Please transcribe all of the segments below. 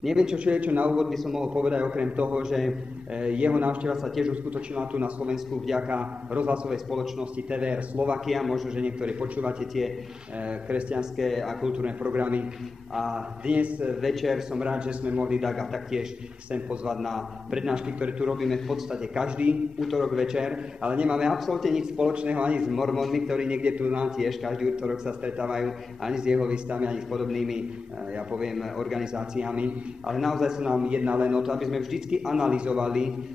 Neviem, čo na úvod by som mohol povedať, okrem toho, že jeho návšteva sa tiež uskutočnila tu na Slovensku vďaka rozhlasovej spoločnosti TVR Slovakia. Možno, že niektorí počúvate tie kresťanské a kultúrne programy. A dnes večer som rád, že sme mohli Daga taktiež sem pozvať na prednášky, ktoré tu robíme v podstate každý útorok večer, ale nemáme absolútne nič spoločného ani s mormonmi, ktorí niekde tu nám tiež každý útorok sa stretávajú, ani s jehovistami, ani s podobnými, ja poviem, organizáciami. Ale naozaj sa nám jedná len o to, aby sme vždycky analyzovali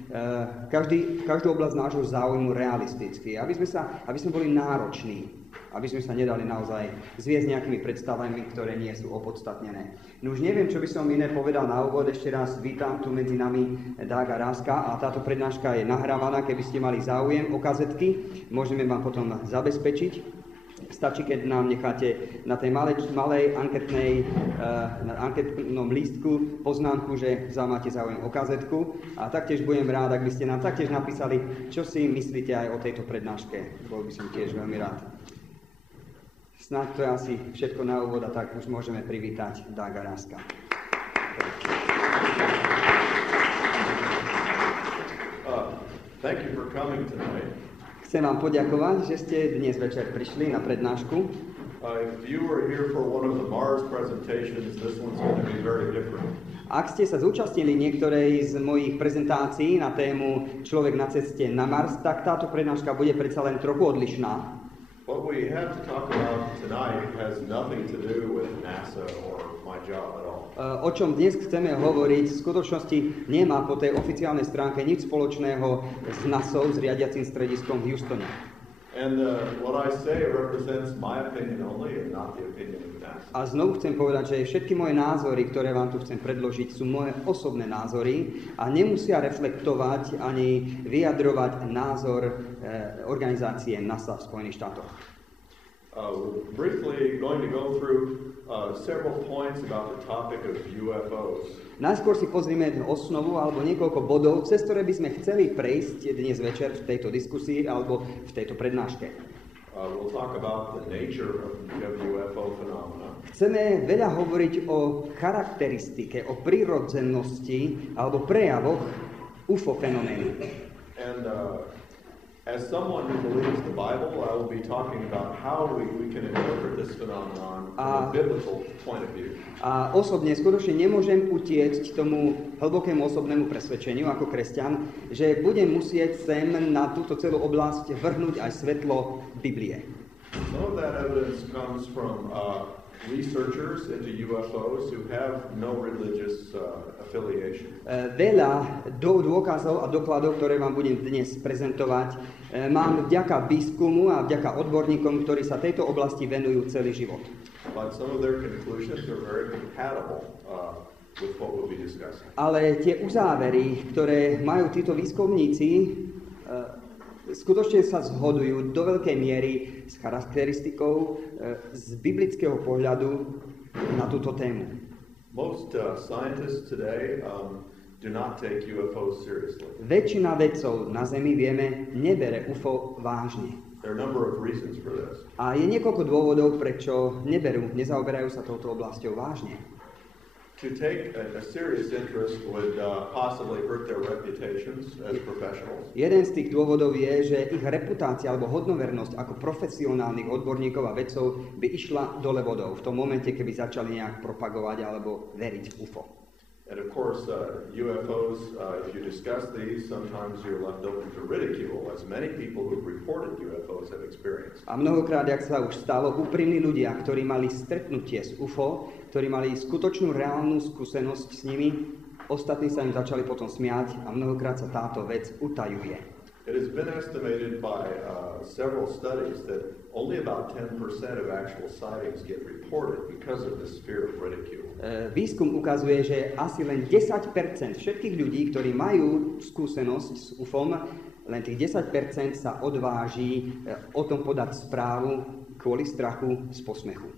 každú oblasť nášho záujmu realisticky, aby sme boli nároční, aby sme sa nedali naozaj zviesť nejakými predstavami, ktoré nie sú opodstatnené. No už neviem, čo by som iné povedal na úvod. Ešte raz vítam tu medzi nami Daga Ráska a táto prednáška je nahrávaná, keby ste mali záujem o kazetky, môžeme vám potom zabezpečiť. Stačí, keď nám necháte na tej malej anketnom lístku poznámku, že máte záujem o kazetku. A taktiež budem rád, ak by ste nám taktiež napísali, čo si myslíte aj o tejto prednáške. Bol by som tiež veľmi rád. Snáď to je asi všetko na úvod a tak už môžeme privítať Daga Ráska. Thank you for coming tonight. Chcem vám poďakovať, že ste dnes večer prišli na prednášku. If you were here for one of the Mars presentations, this one's going to be very different. Ak ste sa zúčastnili niektorej z mojich prezentácií na tému Človek na ceste na Mars, tak táto prednáška bude predsa len trochu odlišná. What we have to talk about tonight has nothing to do with NASA or my job at all. O čom dnes chceme hovoriť, v skutočnosti nemá po tej oficiálnej stránke nič spoločného s NASA, s riadiacím strediskom v Houstone. And what I say represents my opinion only and not the opinion of NASA. A znovu chcem povedať, že všetky moje názory, ktoré vám tu chcem predložiť, sú moje osobné názory a nemusia reflektovať ani vyjadrovať názor organizácie NASA v Spojených štátoch. Briefly going to go through several points about the topic of UFOs. Najskôr si pozrime osnovu alebo niekoľko bodov, cez ktoré by sme chceli prejsť dnes večer v tejto diskusii alebo v tejto prednáške. We'll talk about the nature of UFO phenomena. Chceme veľa hovoriť o charakteristike, o prírodzenosti alebo prejavoch UFO fenoménu. And as someone who believes the Bible, I will be talking about how we can interpret this phenomenon from a biblical point of view. A osobne skutočne nemôžem utiecť tomu hlbokému osobnému presvedčeniu ako kresťan, že budem musieť sem na túto celú oblasť vrhnúť aj svetlo Biblie. Some of that evidence comes from researchers into UFOs who have no religious affiliation. Veľa dôkazov a dokladov, ktoré vám budem dnes prezentovať, mám vďaka výskumu a vďaka odborníkom, ktorí sa tejto oblasti venujú celý život. But some of their conclusions are very compatible with what we'll be discussing. Ale tie uzávery, ktoré majú títo výskumníci, skutočne sa zhodujú do veľkej miery s charakteristikou z biblického pohľadu na túto tému. Most scientists today do not take UFOs seriously. Väčšina vedcov na Zemi, vieme, nebere UFO vážne. There are a number of reasons for this. A je niekoľko dôvodov, prečo nezaoberajú sa touto oblasťou vážne. To take a serious interest would possibly hurt their reputations as professionals. Jeden z tých dôvodov je, že ich reputácia alebo hodnovernosť ako profesionálnych odborníkov a vedcov by išla dole vodou v tom momente, keby začali nejak propagovať alebo veriť v UFO. And of course, UFOs, if you discuss these, sometimes you're left open to ridicule, as many people who've reported UFOs have experienced. A mnohokrát, jak sa už stalo, úprimní ľudia, ktorí mali stretnutie s UFO, ktorí mali skutočnú reálnu skúsenosť s nimi, ostatní sa im začali potom smiať a mnohokrát sa táto vec utajuje. It has been estimated by several studies that only about 10% of actual sightings get reported because of this fear of ridicule. Výskum ukazuje, že asi len 10% všetkých ľudí, ktorí majú skúsenosť s UFOM, len tých 10% sa odváži o tom podať správu kvôli strachu z posmechu.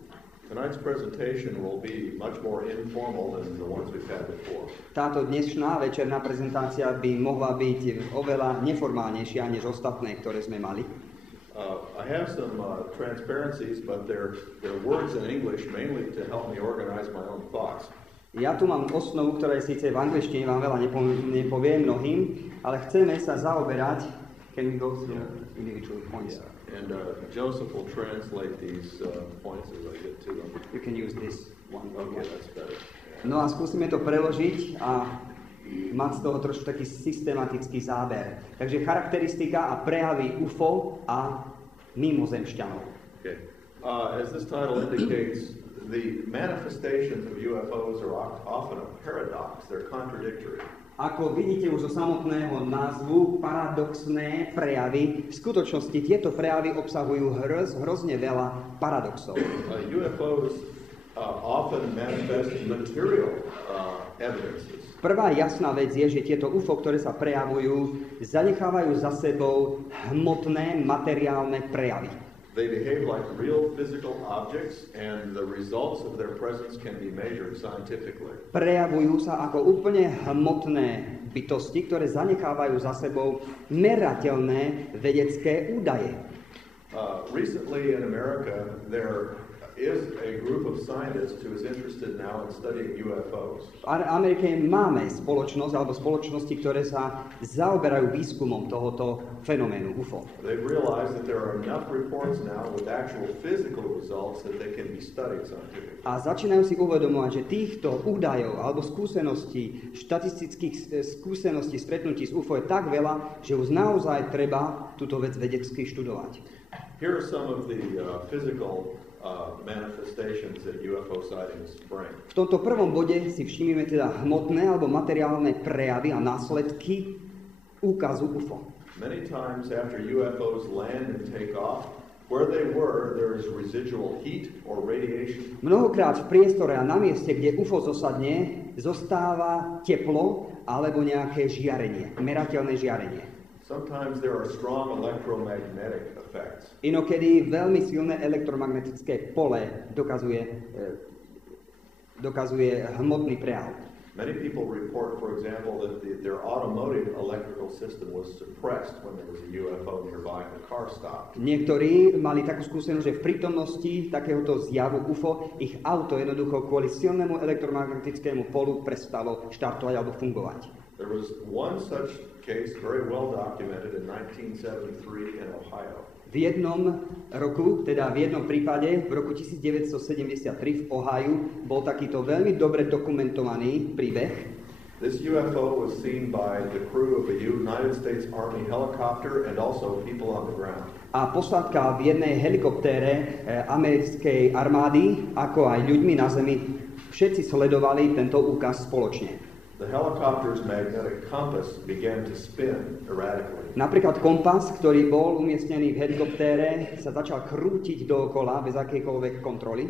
Tonight's presentation will be much more informal than the ones we've had before. Táto dnešná večerná prezentácia by mohla byť oveľa neformálnejšia než ostatné, ktoré sme mali. I have some transparencies, but they're words in English mainly to help me organize my own thoughts. Ja tu mám osnovu, ktorá je síce v angličtine, vám veľa nepovie mnohým, ale chceme sa zaoberať. Can we go through individual points? Yeah. And Joseph will translate these points as I get to them. You can use this one. Okay, that's better. No a skúsime to preložiť a mať z toho trošku taký systematický záber. Takže charakteristika a prejavy UFO a mimozemšťanov. Okay. As this title indicates, the manifestations of UFOs are often a paradox. They're contradictory. Ako vidíte už zo samotného názvu, paradoxné prejavy, v skutočnosti tieto prejavy obsahujú hrozne veľa paradoxov. UFOs often manifest material evidences. Prvá jasná vec je, že tieto UFO, ktoré sa prejavujú, zanechávajú za sebou hmotné, materiálne prejavy. They behave like real physical objects and the results of their presence can be measured scientifically. Prejavujú sa ako úplne hmotné bytosti, ktoré zanechávajú za sebou merateľné vedecké údaje. Recently in America, there is a group of scientists who is interested now in studying UFOs. V Amerike máme spoločnosť alebo spoločnosti, ktoré sa zaoberajú výskumom tohoto fenoménu UFO. They've realized that there are enough reports now with actual physical results that they can be studied scientifically. A začínajú si uvedomovať, že týchto údajov alebo skúseností, štatistických skúseností, stretnutí s UFO je tak veľa, že už naozaj treba túto vec vedecky študovať. Here are some of the physical manifestations that UFO sightings bring. V tomto prvom bode si všimneme teda hmotné alebo materiálne prejavy a následky úkazu UFO. Many times after UFOs land and take off, where they were, there is residual heat or radiation. Mnohokrát v priestore a na mieste, kde UFO zosadne, zostáva teplo alebo nejaké žiarenie, merateľné žiarenie. Sometimes there are strong electromagnetic effects. Inokedy veľmi silné elektromagnetické pole dokazuje hmotný prejav. Many people report, for example, that their automotive electrical system was suppressed when there was a UFO nearby and the car stopped. Niektorí mali takú skúsenosť, že v prítomnosti takéhoto zjavu UFO ich auto jednoducho kvôli silnému elektromagnetickému polu prestalo štartovať alebo fungovať. There was one such case very well documented in 1973 in Ohio. V jednom roku, teda v jednom prípade, v roku 1973 v Ohiu, bol takýto veľmi dobre dokumentovaný príbeh. This UFO was seen by the crew of a United States Army helicopter and also people on the ground. A posádka v jednej helikoptére americkej armády, ako aj ľuďmi na zemi, všetci sledovali tento úkaz spoločne. The helicopter's magnetic compass began to spin erratically. Napríklad kompas, ktorý bol umiestnený v helikoptére, sa začal krútiť dookola bez akejkoľvek kontroly.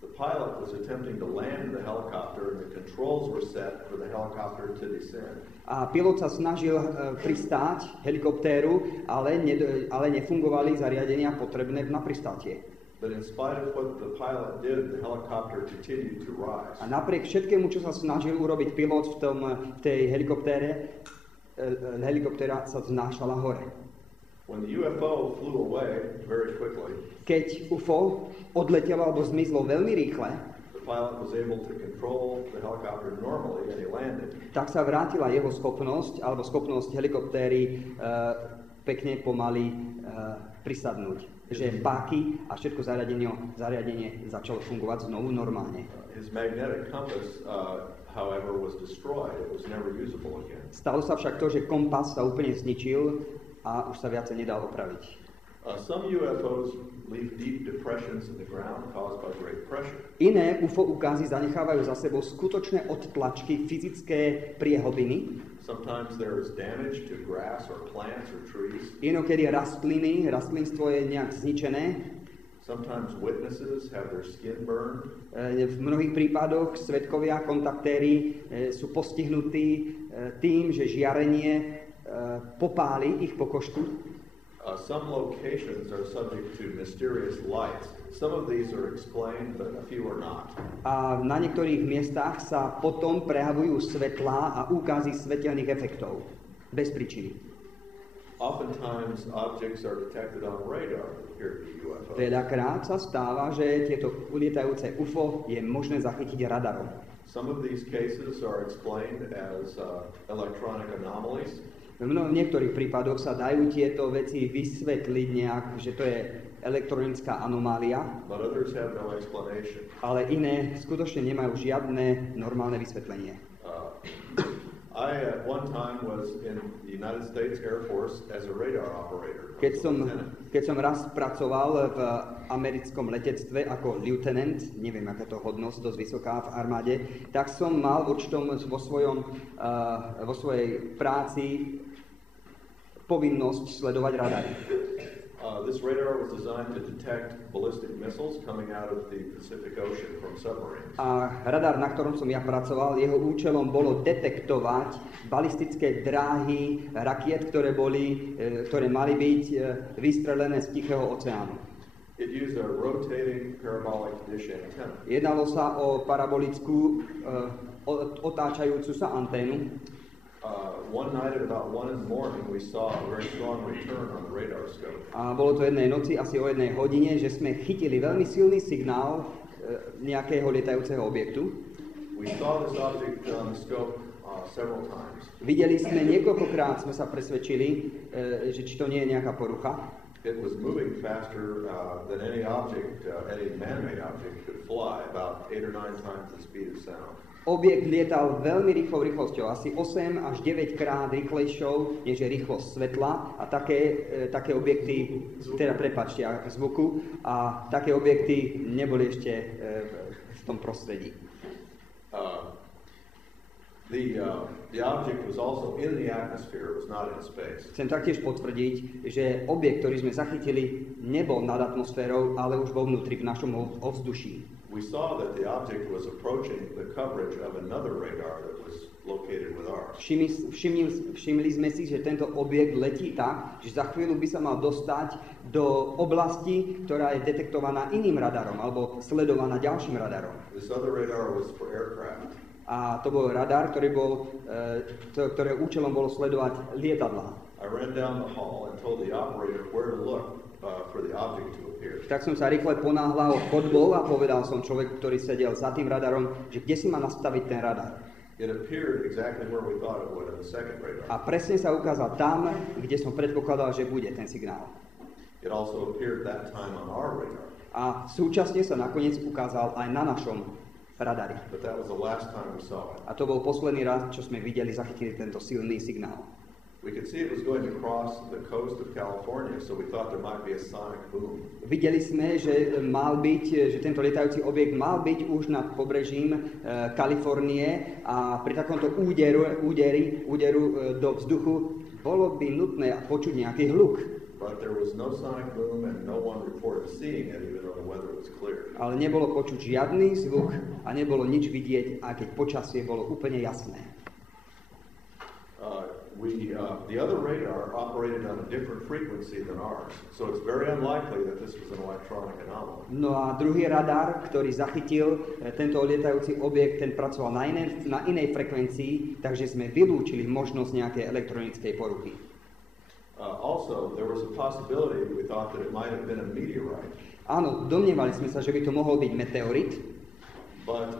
The pilot was attempting to land the helicopter and the controls were set for the helicopter to descend. A pilot sa snažil pristáť helikoptéru, ale nefungovali zariadenia potrebné na pristátie. But in spite of what the pilot did, the helicopter continued to rise. A napriek všetkému, čo sa snažil urobiť pilot v tej helikoptére, helikoptéra sa vznášala hore. When the UFO flew away very quickly, keď UFO odletelo alebo zmizlo veľmi rýchle, the pilot was able to control the helicopter normally and he landed. Tak sa vrátila jeho schopnosť alebo schopnosť helikoptéry pekne pomaly prisadnúť. Že páky a všetko zariadenie začalo fungovať znovu normálne. His magnetic compass, however, was destroyed. It was never usable again. Stalo sa však to, že kompas sa úplne zničil a už sa viacej nedal opraviť. Some UFOs leave deep depressions in the ground caused by great pressure. Iné UFO ukázy zanechávajú za sebou skutočné odtlačky, fyzické priehlbiny. Sometimes there is damage to grass or plants or trees. Inokedy rastlinstvo je nejak zničené. Sometimes witnesses have their skin burned. V mnohých prípadoch svedkovia, kontaktéri sú postihnutí tým, že žiarenie popáli ich pokožku. Some locations are subject to mysterious lights. Some of these are explained, but a few are not. A na niektorých miestach sa potom prejavujú svetlá a úkazy svetelných efektov bez príčiny. Oftentimes objects are detected on radar that appear to be UFOs. Veľakrát sa stáva, že tieto ulietajúce UFO je možné zachytiť radarom. Some of these cases are explained as electronic anomalies. V niektorých prípadoch sa dajú tieto veci vysvetliť nejak, že to je elektronická anomália, but others have no explanation. Ale iné skutočne nemajú žiadne normálne vysvetlenie. I at one time was in the United States Air Force as a radar operator. Keď som raz pracoval v americkom letectve ako lieutenant, neviem aká to hodnosť, dosť vysoká v armáde, tak som mal vo svojej práci povinnosť sledovať radary. This radar was designed to detect ballistic missiles coming out of the Pacific Ocean from submarines. A radar, na ktorom som ja pracoval, jeho účelom bolo detektovať balistické dráhy rakiet, ktoré mali byť vystrelené z Tichého oceánu. It used a rotating parabolic dish antenna. Jednalo sa o parabolickú otáčajúcu sa anténu. One night at about 1 in the morning we saw a very strong return on the radar scope. A bolo to jednej noci, asi o 1 hodine, že sme chytili veľmi silný signál nejakého lietajúceho objektu. We saw this object on the scope several times. Videli sme niekoľkokrát, sme sa presvedčili, že či to nie je nejaká porucha. It was moving faster than any object, any man-made object could fly, about 8 or 9 times the speed of sound. Objekt lietal veľmi rýchlou rýchlosťou, asi 8 až 9 krát rýchlejšou, než je rýchlosť svetla, a také objekty, zvuku, a také objekty neboli ešte v tom prostredí. The object was also in the atmosphere, it was not in space. Chcem taktiež potvrdiť, že objekt, ktorý sme zachytili, nebol nad atmosférou, ale už vo vnútri, v našom ovzduší. We saw that the object was approaching the coverage of another radar that was located with ours. Všimli sme si, že tento objekt letí tak, že za chvíľu by sa mal dostať do oblasti, ktorá je detektovaná iným radarom alebo sledovaná ďalším radarom. This other radar was for aircraft. A to bol radar, ktoré účelom bolo sledovať lietadlá. I ran down the hall and told the operator where to look for the object to appear. Tak som sa rýchle ponáhľal chodbou a povedal som človeku, ktorý sedel za tým radarom, že kde si má nastaviť ten radar. It appeared exactly where we thought it would in the second radar. A presne sa ukázal tam, kde som predpokladal, že bude ten signál. It also appeared that time on our radar. A súčasne sa nakoniec ukázal aj na našom radari. But that was the last time we saw it. A to bol posledný raz, čo sme videli, zachytili tento silný signál. We could see it was going to cross the coast of California, so we thought there might be a sonic boom. Videli sme, že tento lietajúci objekt mal byť už nad pobrežím Kalifornie, a pri takomto úderu do vzduchu bolo by nutné počuť nejaký hluk. But there was no sonic boom and no one reported seeing it, even though the weather was clear. Ale nebolo počuť žiadny zvuk a nebolo nič vidieť, aj keď počasie bolo úplne jasné. The other radar operated on a different frequency than ours, so it's very unlikely that this was an electronic anomaly. No a druhý radar, ktorý zachytil tento lietajúci objekt, ten pracoval na inej frekvencii, takže sme vylúčili možnosť nejakej elektronickej poruchy. Also, there was a possibility we thought that it might have been a meteorite. Áno, domnievali sme sa, že by to mohol byť meteorit. But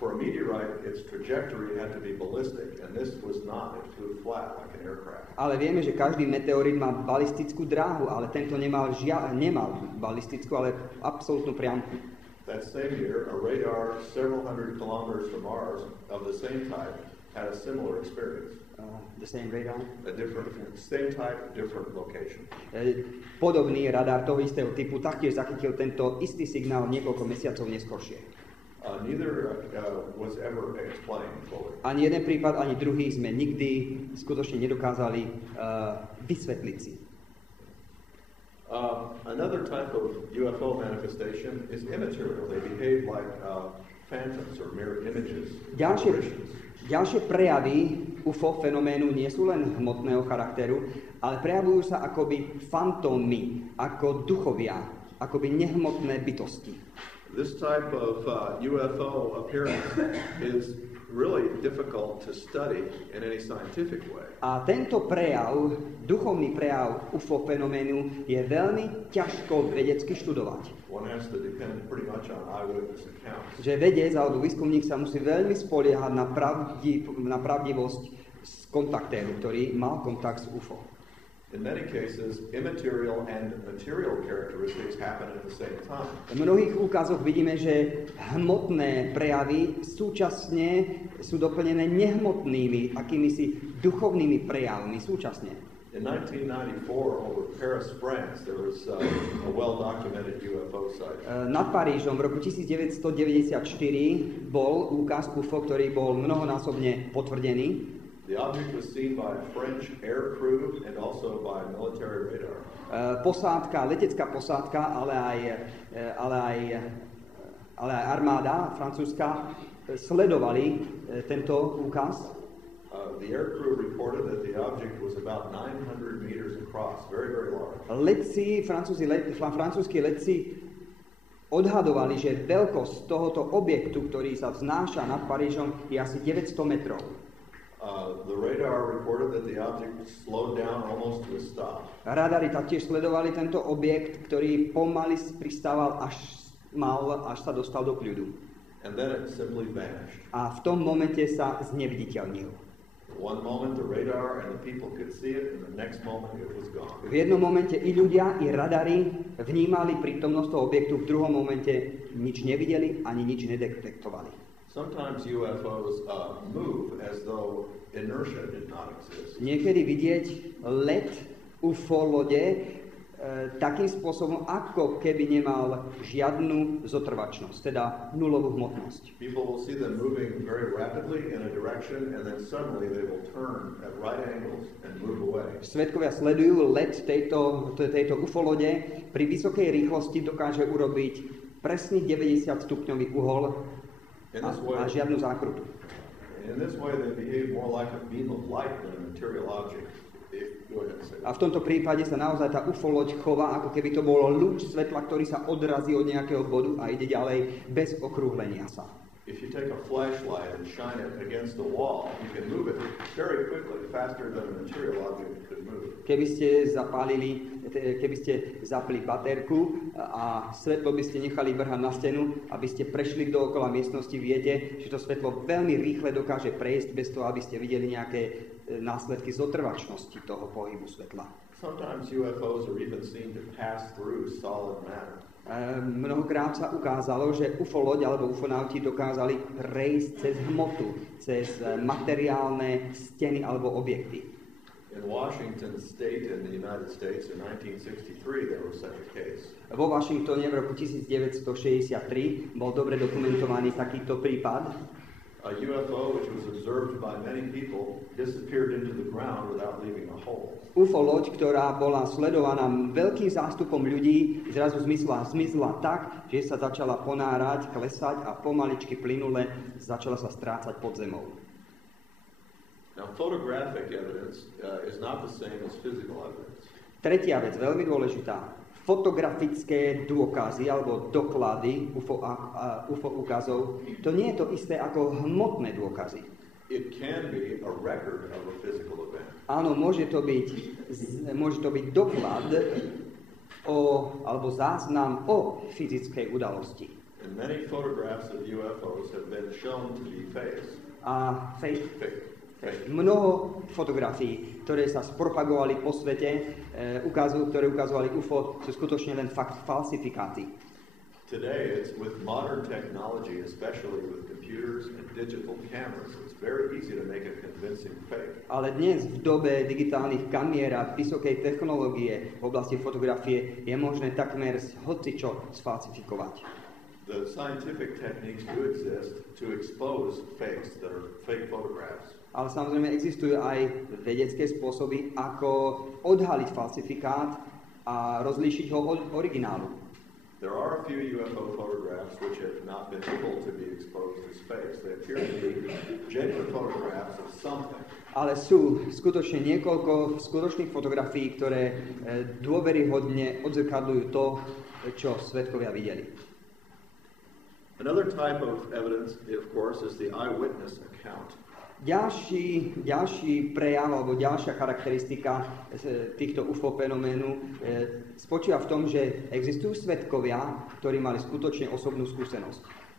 for a meteorite, its trajectory had to be ballistic, and this was not. It flew flat like an aircraft. Ale vieme, že každý meteorit má balistickú dráhu, ale tento nemal balistickú, ale absolútnu priamku. That same year, a radar several hundred kilometers from ours of the same type had a similar experience. The same radar? Same type, different location. Podobný radar toho istého typu taktiež zachytil tento istý signál niekoľko mesiacov neskôršie. Neither was ever explained fully. Ani jeden prípad, ani druhý sme nikdy skutočne nedokázali vysvetliť si. Another type of UFO manifestation is immaterial. They behave like phantoms or mirror images. Ďalšie prejavy UFO fenoménu nie sú len hmotného charakteru, ale prejavujú sa akoby fantómy, ako duchovia, akoby nehmotné bytosti. This type of UFO appearance is really difficult to study in any scientific way. A tento prejav, duchovný prejav UFO fenoménu je veľmi ťažko vedecky študovať. One has to depend pretty much on eyewitness accounts. Že vedec alebo výskumník sa musí veľmi spoliehať na pravdivosť z kontaktéru, ktorý mal kontakt s UFO. In many cases, immaterial and material characteristics happen at the same time. V mnohých úkazoch vidíme, že hmotné prejavy súčasne sú doplnené nehmotnými, akýmisi duchovnými prejavmi súčasne. In 1994, over Paris, France, there was a well-documented UFO site. Nad Parížom v roku 1994 bol úkaz UFO, ktorý bol mnohonásobne potvrdený. The object was seen by a French air crew and also by military radar. Letecká posádka, ale aj armáda francúzska sledovali tento úkaz. The air crew reported that the object was about 900 meters across, very, very large. Francúzski letci odhadovali, že veľkosť tohoto objektu, ktorý sa vznáša nad Parížom, je asi 900 metrov. The radar reported that the object slowed down almost to a stop. Radary taktiež sledovali tento objekt, ktorý pomaly pristával, až sa dostal do kľudu. And then it simply vanished. A v tom momente sa zneviditeľnil. One moment the radar and the people could see it, and the next moment it was gone. V jednom momente i ľudia, i radary vnímali prítomnosť toho objektu, v druhom momente nič nevideli ani nič nedetektovali. Sometimes UFOs move as though inertia did not exist. Niekedy vidieť let UFO lode takým spôsobom, ako keby nemal žiadnu zotrvačnosť, teda nulovú hmotnosť. People will see them moving very rapidly in a direction and then suddenly they will turn at right angles and move away. Svedkovia sledujú let tejto UFO lode, pri vysokej rýchlosti dokáže urobiť presných 90 stupňový uhol a žiadnu zákrutu. In this way they behave more like a beam of light than a material object. A v tomto prípade sa naozaj tá UFO loď chová, ako keby to bol lúč svetla, ktorý sa odrazí od nejakého bodu a ide ďalej bez okrúhlenia sa. If you take a flashlight and shine it against the wall, you can move it very quickly, faster than a material object could move. Keby ste zapli baterku a svetlo by ste nechali vrhať na stenu, aby ste prešli dookola miestnosti, viete, že to svetlo veľmi rýchle dokáže prejsť bez toho, aby ste videli nejaké následky zotrvačnosti toho pohybu svetla. Sometimes UFOs are even seen to pass through solid matter. Mnohokrát sa ukázalo, že UFO loď alebo ufonauti dokázali prejsť cez hmotu, cez materiálne steny alebo objekty. In Washington State in the United States in 1963 there was such a case. Vo Washingtone v roku 1963 bol dobre dokumentovaný takýto prípad. A UFO, which was observed by many people, disappeared into the ground without leaving a hole. UFO loď, ktorá bola sledovaná veľkým zástupom ľudí, zrazu zmizla tak, že sa začala ponárať, klesať a pomaličky plynule začala sa strácať pod zemou. Now, photographic evidence is not the same as physical evidence. Tretia vec, veľmi dôležitá. Fotografické dôkazy alebo doklady UFO úkazov, to nie je to isté ako hmotné dôkazy. It can be a record of a physical event. Áno, môže to byť doklad alebo záznam o fyzickej udalosti. And many photographs of UFOs have been shown to be fakes. Fake. Mnoho fotografií, ktoré sa spropagovali po svete, ktoré ukazovali UFO, sú skutočne len fakt falsifikáty. Today it's with modern technology, especially with computers and digital cameras, it's very easy to make a convincing fake. Ale dnes v dobe digitálnych kamier a vysokej technológie v oblasti fotografie je možné takmer hocičo sfalsifikovať. The scientific techniques do exist to expose fakes that are fake photographs. Ale samozrejme existujú aj vedecké spôsoby, ako odhaliť falsifikát a rozlíšiť ho od originálu. There are a few UFO photographs which have not been able to be exposed as fakes. They appear to be genuine photographs of something. Ale sú skutočne niekoľko skutočných fotografií, ktoré dôveryhodne odzrkadľujú to, čo svedkovia videli. Another type of evidence, of course, is the eyewitness account. Ďalší prejav alebo ďalšia charakteristika týchto UFO fenoménu spočíva v tom, že existujú svedkovia, ktorí mali skutočne osobnú skúsenosť.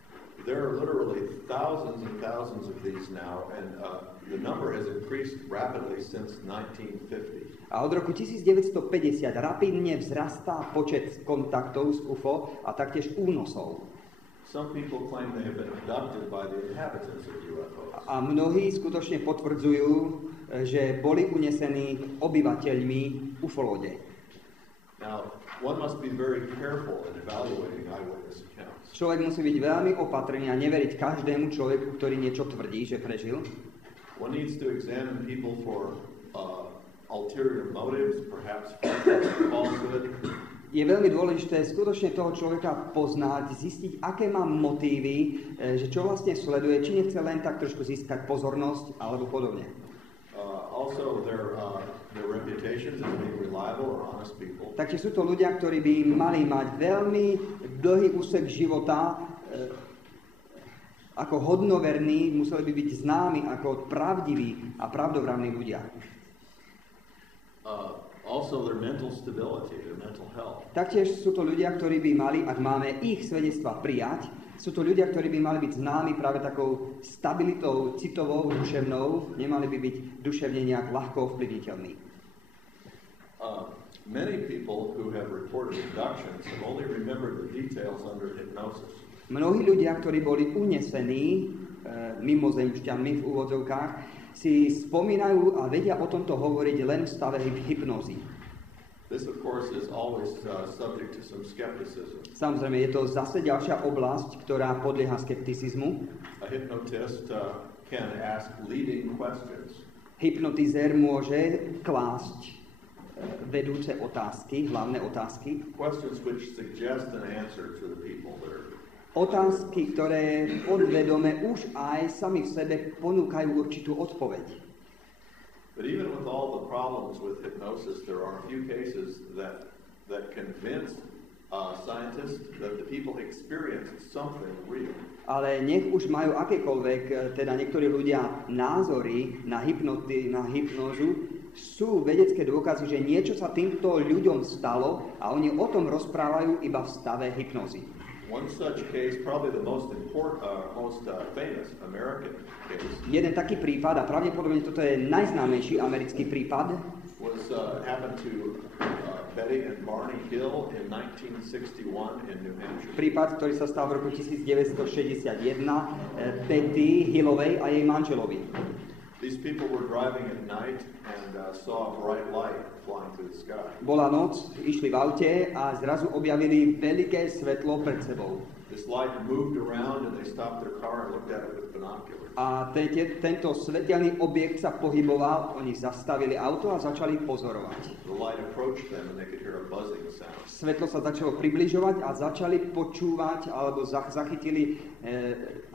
There are literally thousands and thousands of these now, and the number has increased rapidly since 1950. A od roku 1950 rapidne vzrastá počet kontaktov s UFO a taktiež únosov. Some people claim they have been abducted by the inhabitants of UFOs. A mnohí skutočne potvrdzujú, že boli unesení obyvateľmi ufolode. Now, one must be very careful in evaluating eyewitness accounts. Človek musí byť veľmi opatrný a neveriť každému človeku, ktorý niečo tvrdí, že prežil. One needs to examine people for ulterior motives, perhaps falsehood. Je veľmi dôležité skutočne toho človeka poznať, zistiť, aké má motívy, že čo vlastne sleduje, či nechce len tak trošku získať pozornosť, alebo podobne. Also their reputations as being reliable or honest people. Takže sú to ľudia, ktorí by mali mať veľmi dlhý úsek života, ako hodnoverní, museli by byť známi ako pravdiví a pravdovravní ľudia. Also their mental stability, their mental health. Taktiež sú to ľudia, ktorí by mali, ak máme ich svedectva prijať, sú to ľudia, ktorí by mali byť známi práve takou stabilitou citovou, duševnou, nemali by byť duševne nejak ľahko ovplyvniteľní. Many people who have reported abductions have only remembered the details under hypnosis. Mnohí ľudia, ktorí boli unesení mimozemšťanmi v úvodzovkách, si spomínajú a vedia o tomto hovoriť len v stave hypnózy. This, of course, is always subject to some skepticism. Samozrejme, je to zase ďalšia oblasť, ktorá podlieha skepticizmu. A hypnotist can ask leading questions. Hypnotizér môže klásť vedúce otázky, hlavné otázky. Questions which suggest an answer to the people that are Otázky, ktoré podvedome už aj sami v sebe ponúkajú určitú odpoveď. But even with all the problems with hypnosis, there are a few cases that convince scientists that the people experience something real. Ale nech už majú akékoľvek, teda niektorí ľudia, názory na hypnózu, sú vedecké dôkazy, že niečo sa týmto ľuďom stalo a oni o tom rozprávajú iba v stave hypnózy. One such case, probably the most famous American case. Jeden taký prípad, a pravdepodobne toto je najznámejší americký prípad, was happened to Betty and Barney Hill in 1961 in New Hampshire. Prípad, ktorý sa stal v roku 1961 Betty Hillovej a jej manželovi. These people were driving at night and saw a bright light flying through the sky. Bola noc, išli v aute a zrazu objavili veľké svetlo pred sebou. This light moved around and they stopped their car and looked at it with binoculars. A tento svetelný objekt sa pohyboval, oni zastavili auto a začali pozorovať. The light approached them and they could hear a buzzing sound. Svetlo sa začalo približovať a začali počúvať alebo zachytili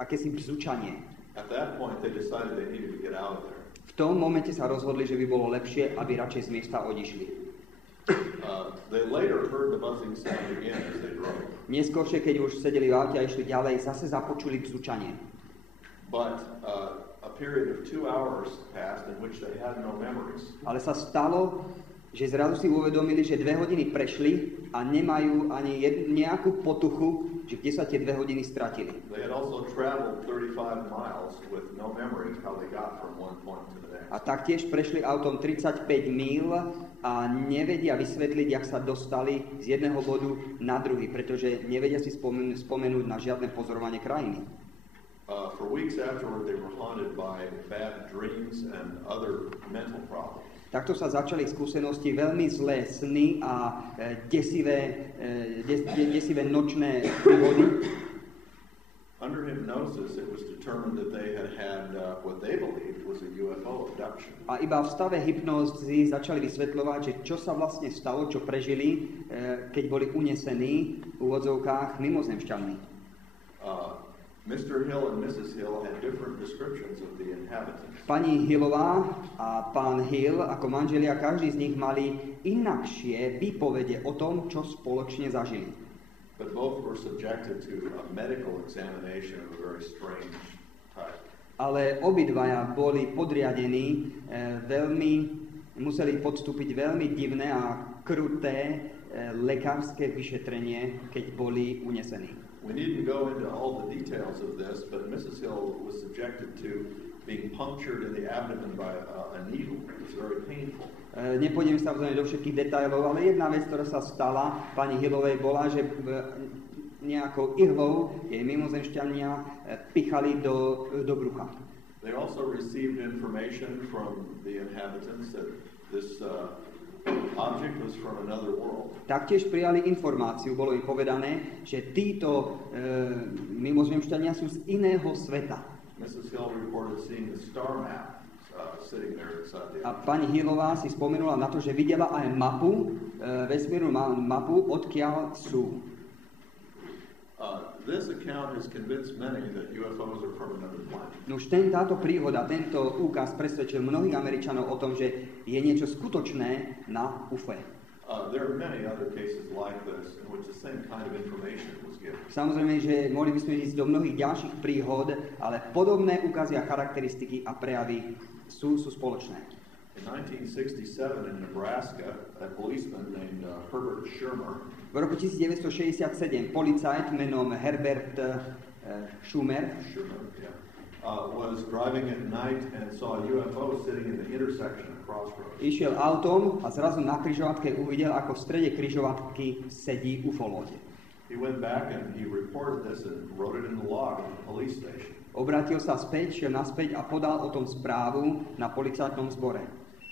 akési bzučanie. At that point they decided they needed to get out of there. V tom momente sa rozhodli, že by bolo lepšie, aby radšej z miesta odišli. They later heard the buzzing sound again as they drove. Neskôršie, keď už sedeli v aute a išli ďalej, zase započuli bzučanie. But a period of 2 hours passed in which they had no memories. Ale sa stalo, že zrazu si uvedomili, že 2 hodiny prešli a nemajú ani nejakú potuchu, že kde sa tie 2 hodiny stratili. They had also traveled 35 miles with no memory of how they got from one point to the next. A taktiež prešli autom 35 míl a nevedia vysvetliť, jak sa dostali z jedného bodu na druhý, pretože nevedia si spomenúť na žiadne pozorovanie krajiny. For weeks afterward, they were haunted by bad dreams and other mental problems. Takto sa začali skúsenosti veľmi zlé sny a desivé nočné príhody. Under hypnosis, it was determined that they had what they believed was a UFO abduction. A iba v stave hypnózy začali vysvetľovať, že čo sa vlastne stalo, čo prežili, keď boli unesení v úvodzovkách mimozemšťanmi. Mr. Hill and Mrs. Hill had different descriptions of the inhabitants. Pani Hillová a pán Hill ako manželia, každý z nich mali inakšie výpovede o tom, čo spoločne zažili. But both were subjected to a medical examination of a very strange type. Ale obidvaja boli podriadení museli podstúpiť veľmi divné a kruté lekárske vyšetrenie, keď boli unesení. We needn't go into all the details of this, but Mrs. Hill was subjected to being punctured in the abdomen by a needle. It was very painful. Nepôjdem samozrejme do všetkých detailov, ale jedna vec, ktorá sa stala pani Hillovej, bola, že nejakou ihlou jej mimozemšťania pichali do brucha. They also received information from the inhabitants that this object was from another world. Taktiež prijali informáciu, bolo im povedané, že títo mimozemšťania sú z iného sveta. Mrs. Hill reported seeing the star map sitting there inside the A pani Hillová si spomenula na to, že videla aj mapu, vesmírnu mapu, odkiaľ sú. This account has convinced many that UFOs are from another planet. Nuž táto príhoda, tento úkaz presvedčil mnohých Američanov o tom, že je niečo skutočné na UFE. There are many other cases like this in which the same kind of information was given. Samozrejme, že mohli by sme ísť do mnohých ďalších príhod, ale podobné ukazy a charakteristiky a prejavy sú spoločné. In 1967 in Nebraska, a policeman named Herbert Schirmer v roku 1967 policajt menom Herbert Schirmer was driving at night and saw a UFO sitting in the intersection of Crossroads. Išiel autom a zrazu na križovatke uvidel, ako v strede križovatky sedí UFO lode. He went back and he reported this and wrote it in the log at the police station. Obrátil sa späť, šiel naspäť a podal o tom správu na policajtnom zbore.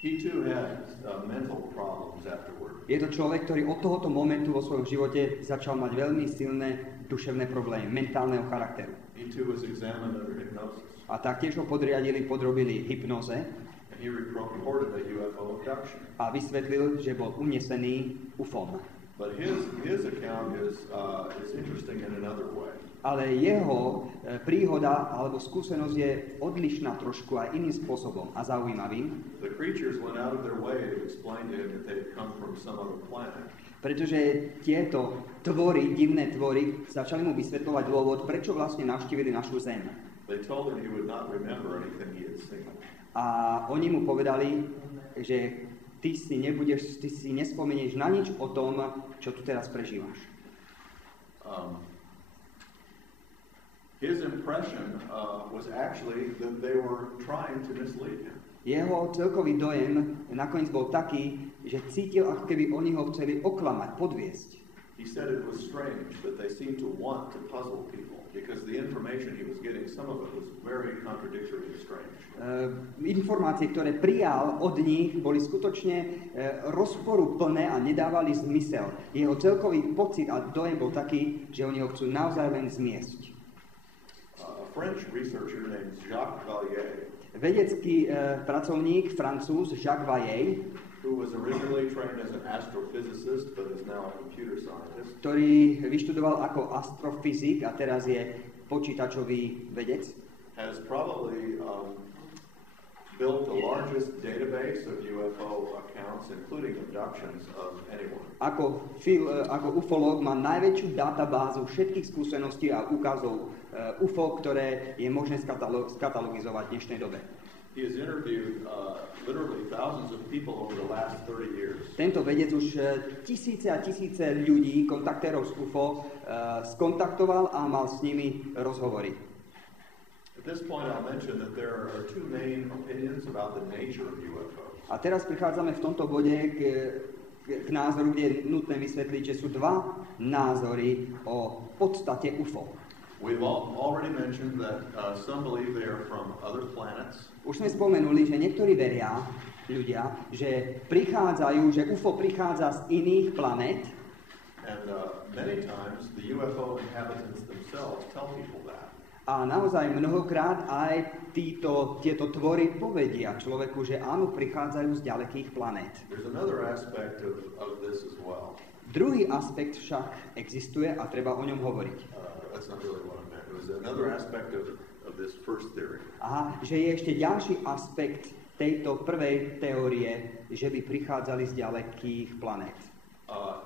He too had mental problems afterward. Je to človek, ktorý od tohoto momentu vo svojom živote začal mať veľmi silné duševné problémy, mentálneho charakteru. He too was examined under hypnosis. A taktiež ho podrobili hypnoze. And he reported a UFO abduction. A vysvetlil, že bol unesený UFOm. But his account is interesting in another way. Ale jeho príhoda alebo skúsenosť je odlišná trošku aj iným spôsobom a zaujímavým. The creatures went out of their way to explain to him that they had come from some other planet. Pretože tieto tvory, divné tvory, začali mu vysvetľovať dôvod, prečo vlastne navštívili našu Zem. They told him he would not remember anything he had seen. A oni mu povedali, že ty si nespomenieš na nič o tom, čo tu teraz prežívaš. His impression was actually that they were trying to mislead him. Jeho celkový dojem nakoniec bol taký, že cítil, ako keby oni ho chceli oklamať, podviesť. He said it was strange that they seemed to want to puzzle people because the information he was getting, some of it was very contradictory and strange. Informácie, ktoré prijal od nich, boli skutočne rozporuplné a nedávali zmysel. Jeho celkový pocit a dojem bol taký, že oni ho chcú naozaj len zmiesť. A French researcher named Jacques Vallée, vedecký pracovník Francúz Jacques Vallée, who was originally trained as an astrophysicist but is now a computer scientist, ktorý vyštudoval ako astrofyzik a teraz je počítačový vedec, has probably built the largest database of UFO accounts, including abductions, of anyone. Ako ufológ má najväčšiu databázu všetkých skúseností a úkazov UFO, ktoré je možné skatalogizovať v dnešnej dobe. He has interviewed literally thousands of people over the last 30 years. Tento vedec už tisíce a tisíce ľudí, kontaktérov z UFO, skontaktoval a mal s nimi rozhovory. At this point I'll mention that there are two main opinions about the nature of UFOs. A teraz prichádzame v tomto bode k názoru, kde je nutné vysvetliť, že sú dva názory o podstate UFO. We've already mentioned that some believe they are from other planets. Už sme spomenuli, že niektorí veria, ľudia, že UFO prichádza z iných planét. And many times the UFO inhabitants themselves tell people that. A naozaj mnohokrát aj tieto tvory povedia človeku, že áno, prichádzajú z ďalekých planét. There's another aspect of this as well. Druhý aspekt však existuje a treba o ňom hovoriť. That's not really what I meant. It was another aspect of this first theory. Aha, že je ešte ďalší aspekt tejto prvej teórie, že by prichádzali z ďalekých planét.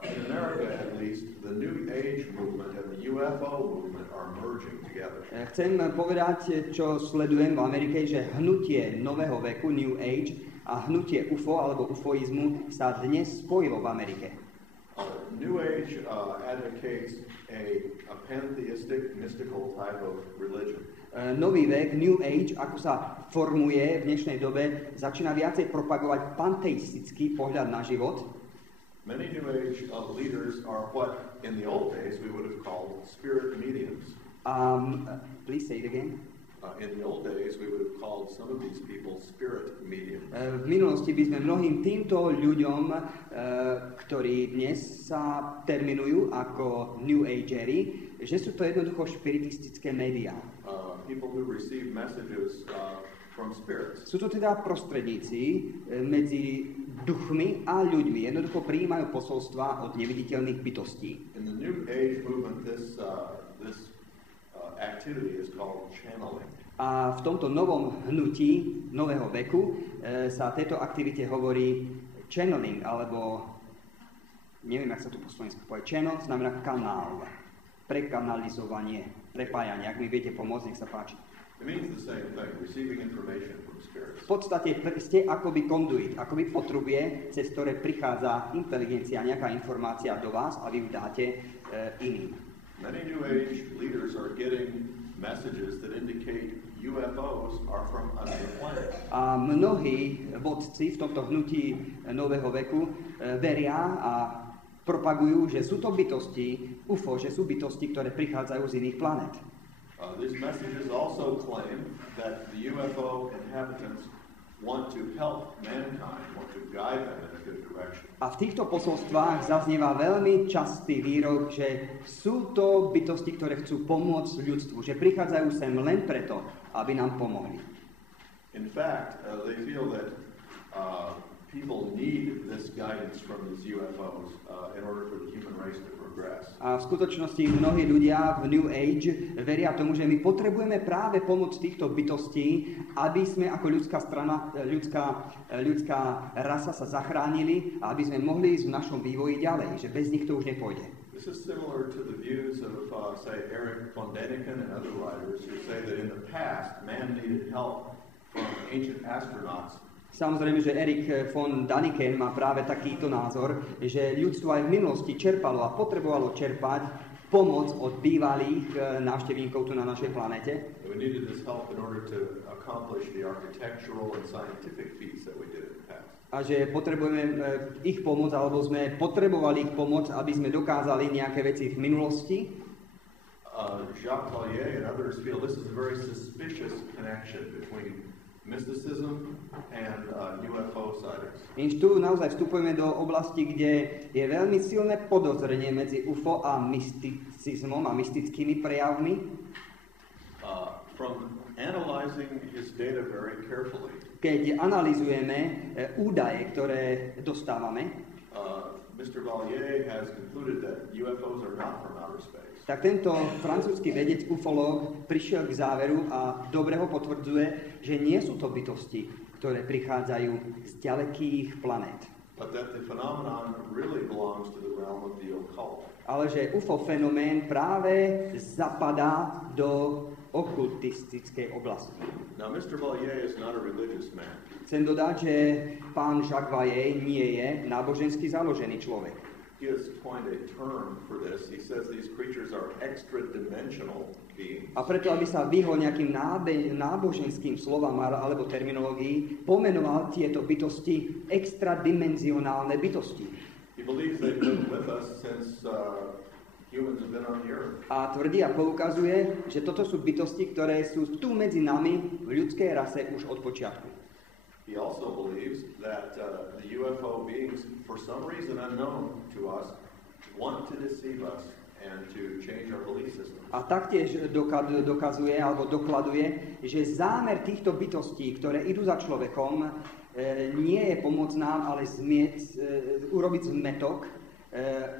In America, at least, the New Age movement and the UFO movement are merging together. Chcem povedať, čo sledujem v Amerike, že hnutie nového veku, New Age, a hnutie UFO alebo ufoizmu sa dnes spojilo v Amerike. New Age advocates a pantheistic, mystical type of religion. Nový vek, New Age, ako sa formuje v dnešnej dobe, začína viacej propagovať panteistický pohľad na život. Many New Age leaders are what in the old days we would have called spirit mediums. Please say it again. In the old days we would have called some of these people spirit mediums. V minulosti by sme mnohým týmto ľuďom, ktorí dnes sa terminujú ako New Ageri, že sú to jednoducho špiritistické médiá. People who receive messages from spirits. Sú to teda prostredníci medzi duchmi a ľuďmi. Jednoducho prijímajú posolstva od neviditeľných bytostí. In the New Age movement, this activity is called channeling. A v tomto novom hnutí nového veku sa tejto aktivite hovorí channeling, alebo neviem, jak sa to po slovensku povie. Channel znamená kanál, prekanalizovanie, prepájanie. Ak mi viete pomôcť, nech sa páči. It means the same thing, receiving information from spirits. V podstate ste akoby konduit, akoby potrubie, cez ktoré prichádza inteligencia, nejaká informácia do vás a vy ju dáte iným. Many New Age leaders are getting messages that indicate UFOs are from another planet. A mnohí vodci v tomto hnutí nového veku veria a propagujú, že sú to bytosti, UFO, že sú bytosti, ktoré prichádzajú z iných planét. These messages also claim that the UFO inhabitants want to help mankind, want to guide them in a good direction. A v týchto posolstvách zaznieva veľmi častý výrok, že sú to bytosti, ktoré chcú pomôcť ľudstvu, že prichádzajú sem len preto, aby nám pomohli. In fact, they feel that people need this guidance from these UFOs in order for the human race to progress. A v skutočnosti mnohí ľudia v New Age veria tomu, že my potrebujeme práve pomoc týchto bytostí, aby sme ako ľudská rasa sa zachránili a aby sme mohli ísť v našom vývoji ďalej, že bez nich to už nepôjde. This is similar to the views of, say, Erich von Däniken and other writers who say that in the past man needed help from ancient astronauts. Samozrejme, že Erich von Däniken má práve takýto názor, že ľudstvo aj v minulosti čerpalo a potrebovalo čerpať pomoc od bývalých návštevníkov tu na našej planete. A že potrebujeme ich pomoc, alebo sme potrebovali ich pomoc, aby sme dokázali nejaké veci v minulosti. Jacques Vallée and others feel this is a very suspicious connection between mysticism and UFO sightings. Tu naozaj vstupujeme do oblasti, kde je veľmi silné podozrenie medzi UFO a mysticizmom a mystickými prejavmi. From analyzing his data very carefully. Keď analyzujeme údaje, ktoré dostávame, Mr. Vallée has concluded that UFOs are not from outer space. Tak tento francúzsky vedec, ufológ, prišiel k záveru a dobre ho potvrdzuje, že nie sú to bytosti, ktoré prichádzajú z ďalekých planét. But that the phenomenon really belongs to the realm of the occult. Ale že UFO fenomén práve zapadá do okultistickej oblasti. Now, Mr. Vallée is not a religious man. Chcem dodať, že pán Jacques Vallée nie je nábožensky založený človek. He has coined a term for this. He says these creatures are extra-dimensional beings. A preto, aby sa vyhol nejakým náboženským slovám alebo terminológii, pomenoval tieto bytosti extradimenzionálne bytosti. He believes they've been with us since humans have been on the earth. A tvrdí a poukazuje, že toto sú bytosti, ktoré sú tu medzi nami v ľudskej rase už od počiatku. He also believes that the UFO beings, for some reason unknown to us, want to deceive us and to change our belief system. A taktiež dokazuje alebo dokladuje, že zámer týchto bytostí, ktoré idú za človekom, nie je pomôcť nám, ale urobiť zmetok,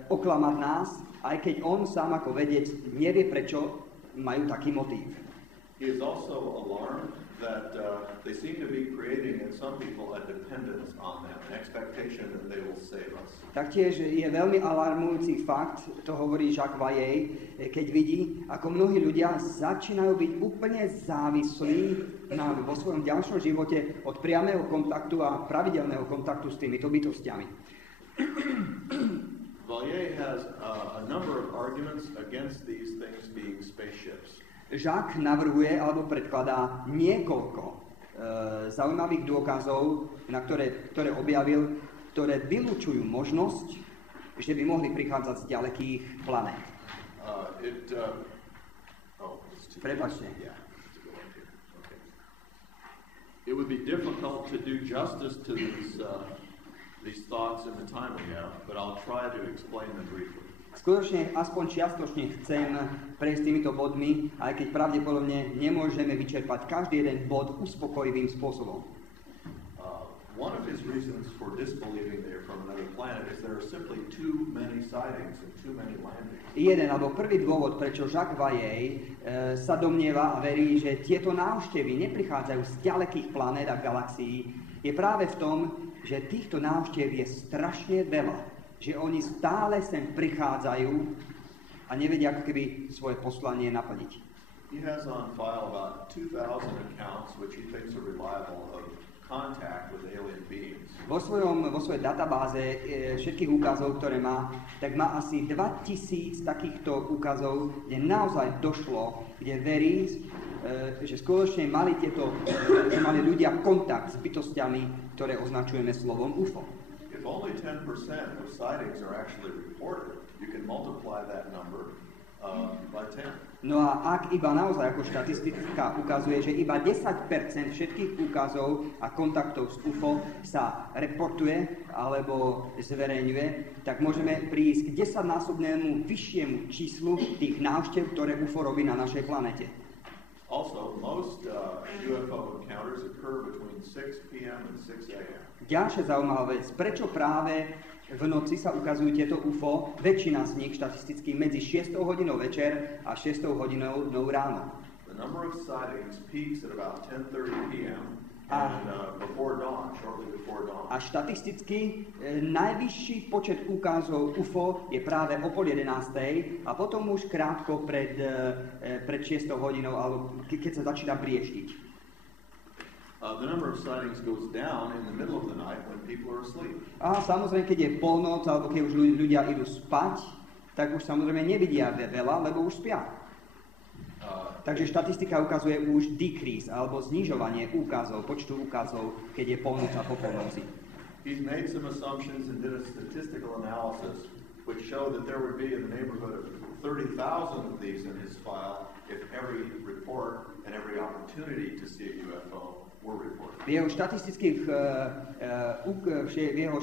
oklamať nás, aj keď on sám ako vedec nevie, prečo majú taký motív. He is also alarmed that they seem to be creating in some people a dependence on them, an expectation that they will save us. Taktiež je veľmi alarmujúci fakt, to hovorí Jacques Vallée, keď vidí, ako mnohí ľudia začínajú byť úplne závislí vo svojom ďalšom živote od priamého kontaktu a pravidelného kontaktu s týmito bytostiami. Vallée has a number of arguments against these things being spaceships. Jacques navrhuje alebo predkladá niekoľko zaujímavých dôkazov, ktoré objavil, ktoré vylúčujú možnosť, že by mohli prichádzať z ďalekých planét. Prepáčte. It would be difficult to do justice to these thoughts in the time we have, but I'll try to explain them briefly. Skutočne, aspoň čiastočne chcem prejsť týmito bodmi, aj keď pravdepodobne nemôžeme vyčerpať každý jeden bod uspokojivým spôsobom. One of his reasons for disbelieving they're from another planet is there are simply too many sightings and too many landings. Jeden alebo prvý dôvod, prečo Jacques Vallée sa domnieva a verí, že tieto návštevy neprichádzajú z ďalekých planét a galaxií, je práve v tom, že týchto návštev je strašne veľa. Že oni stále sem prichádzajú a nevedia ako keby svoje poslanie naplniť. He has on file about 2,000 accounts which he thinks are reliable of contact with alien beings. Vo svojej databáze všetkých úkazov, ktoré má, tak má asi 2,000 takýchto úkazov, kde naozaj došlo, kde verí, že skutočne mali ľudia kontakt s bytostiami, ktoré označujeme slovom UFO. If only 10% of sightings are actually reported, you can multiply that number by 10. No a ak iba naozaj ako štatistika ukazuje, že iba 10% všetkých úkazov a kontaktov s UFO sa reportuje alebo zverejňuje, tak môžeme prísť k 10-násobnému vyššiemu číslu tých návštev, ktoré UFO robí na našej planete. Also, most UFO encounters occur between 6 p.m. and 6 a.m. Ďalšia zaujímavá vec, prečo práve v noci sa ukazujú tieto UFO, väčšina z nich štatisticky medzi 6 hodinou večer a 6 hodinou ráno. The number of sightings peaks at about 10:30 p.m. and before dawn, shortly before dawn. A štatisticky najvyšší počet úkazov UFO je práve o 10:30 a potom už krátko pred 6 hodinou, alebo keď sa začína brieštiť. The number of sightings goes down in the middle of the night when people are asleep. A samozrejme, keď je polnoc, alebo keď už ľudia idú spať, tak už samozrejme nevidia veľa, lebo už spia. Takže štatistika ukazuje už decrease, alebo znižovanie úkazov, počtu úkazov, keď je polnoc a po polnoci. He's made some assumptions and did a statistical analysis which showed that there would be in the neighborhood of 30,000 of these in his file if every report and every opportunity to see a UFO were reported. V jeho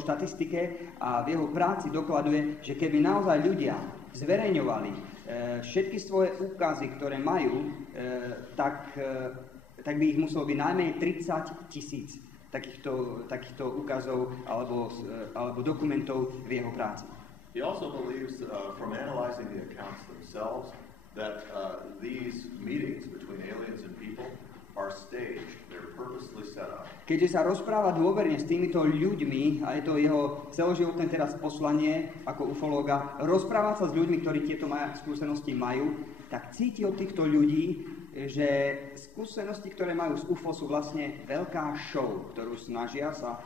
štatistike a v jeho práci dokladuje, že keby naozaj ľudia zverejňovali všetky svoje úkazy, ktoré majú, tak by ich muselo byť najmenej 30,000 takýchto úkazov alebo dokumentov v jeho práci. He also believes, from analyzing the accounts themselves, that these meetings between aliens and people are staged. They're purposely set up. Keďže sa rozpráva dôverne s týmito ľuďmi, a je to jeho celoživotné teraz poslanie ako ufológa, rozprávať sa s ľuďmi, ktorí tieto skúsenosti majú, tak cíti od týchto ľudí, že skúsenosti, ktoré majú z UFO, sú vlastne veľká show, ktorú snažia sa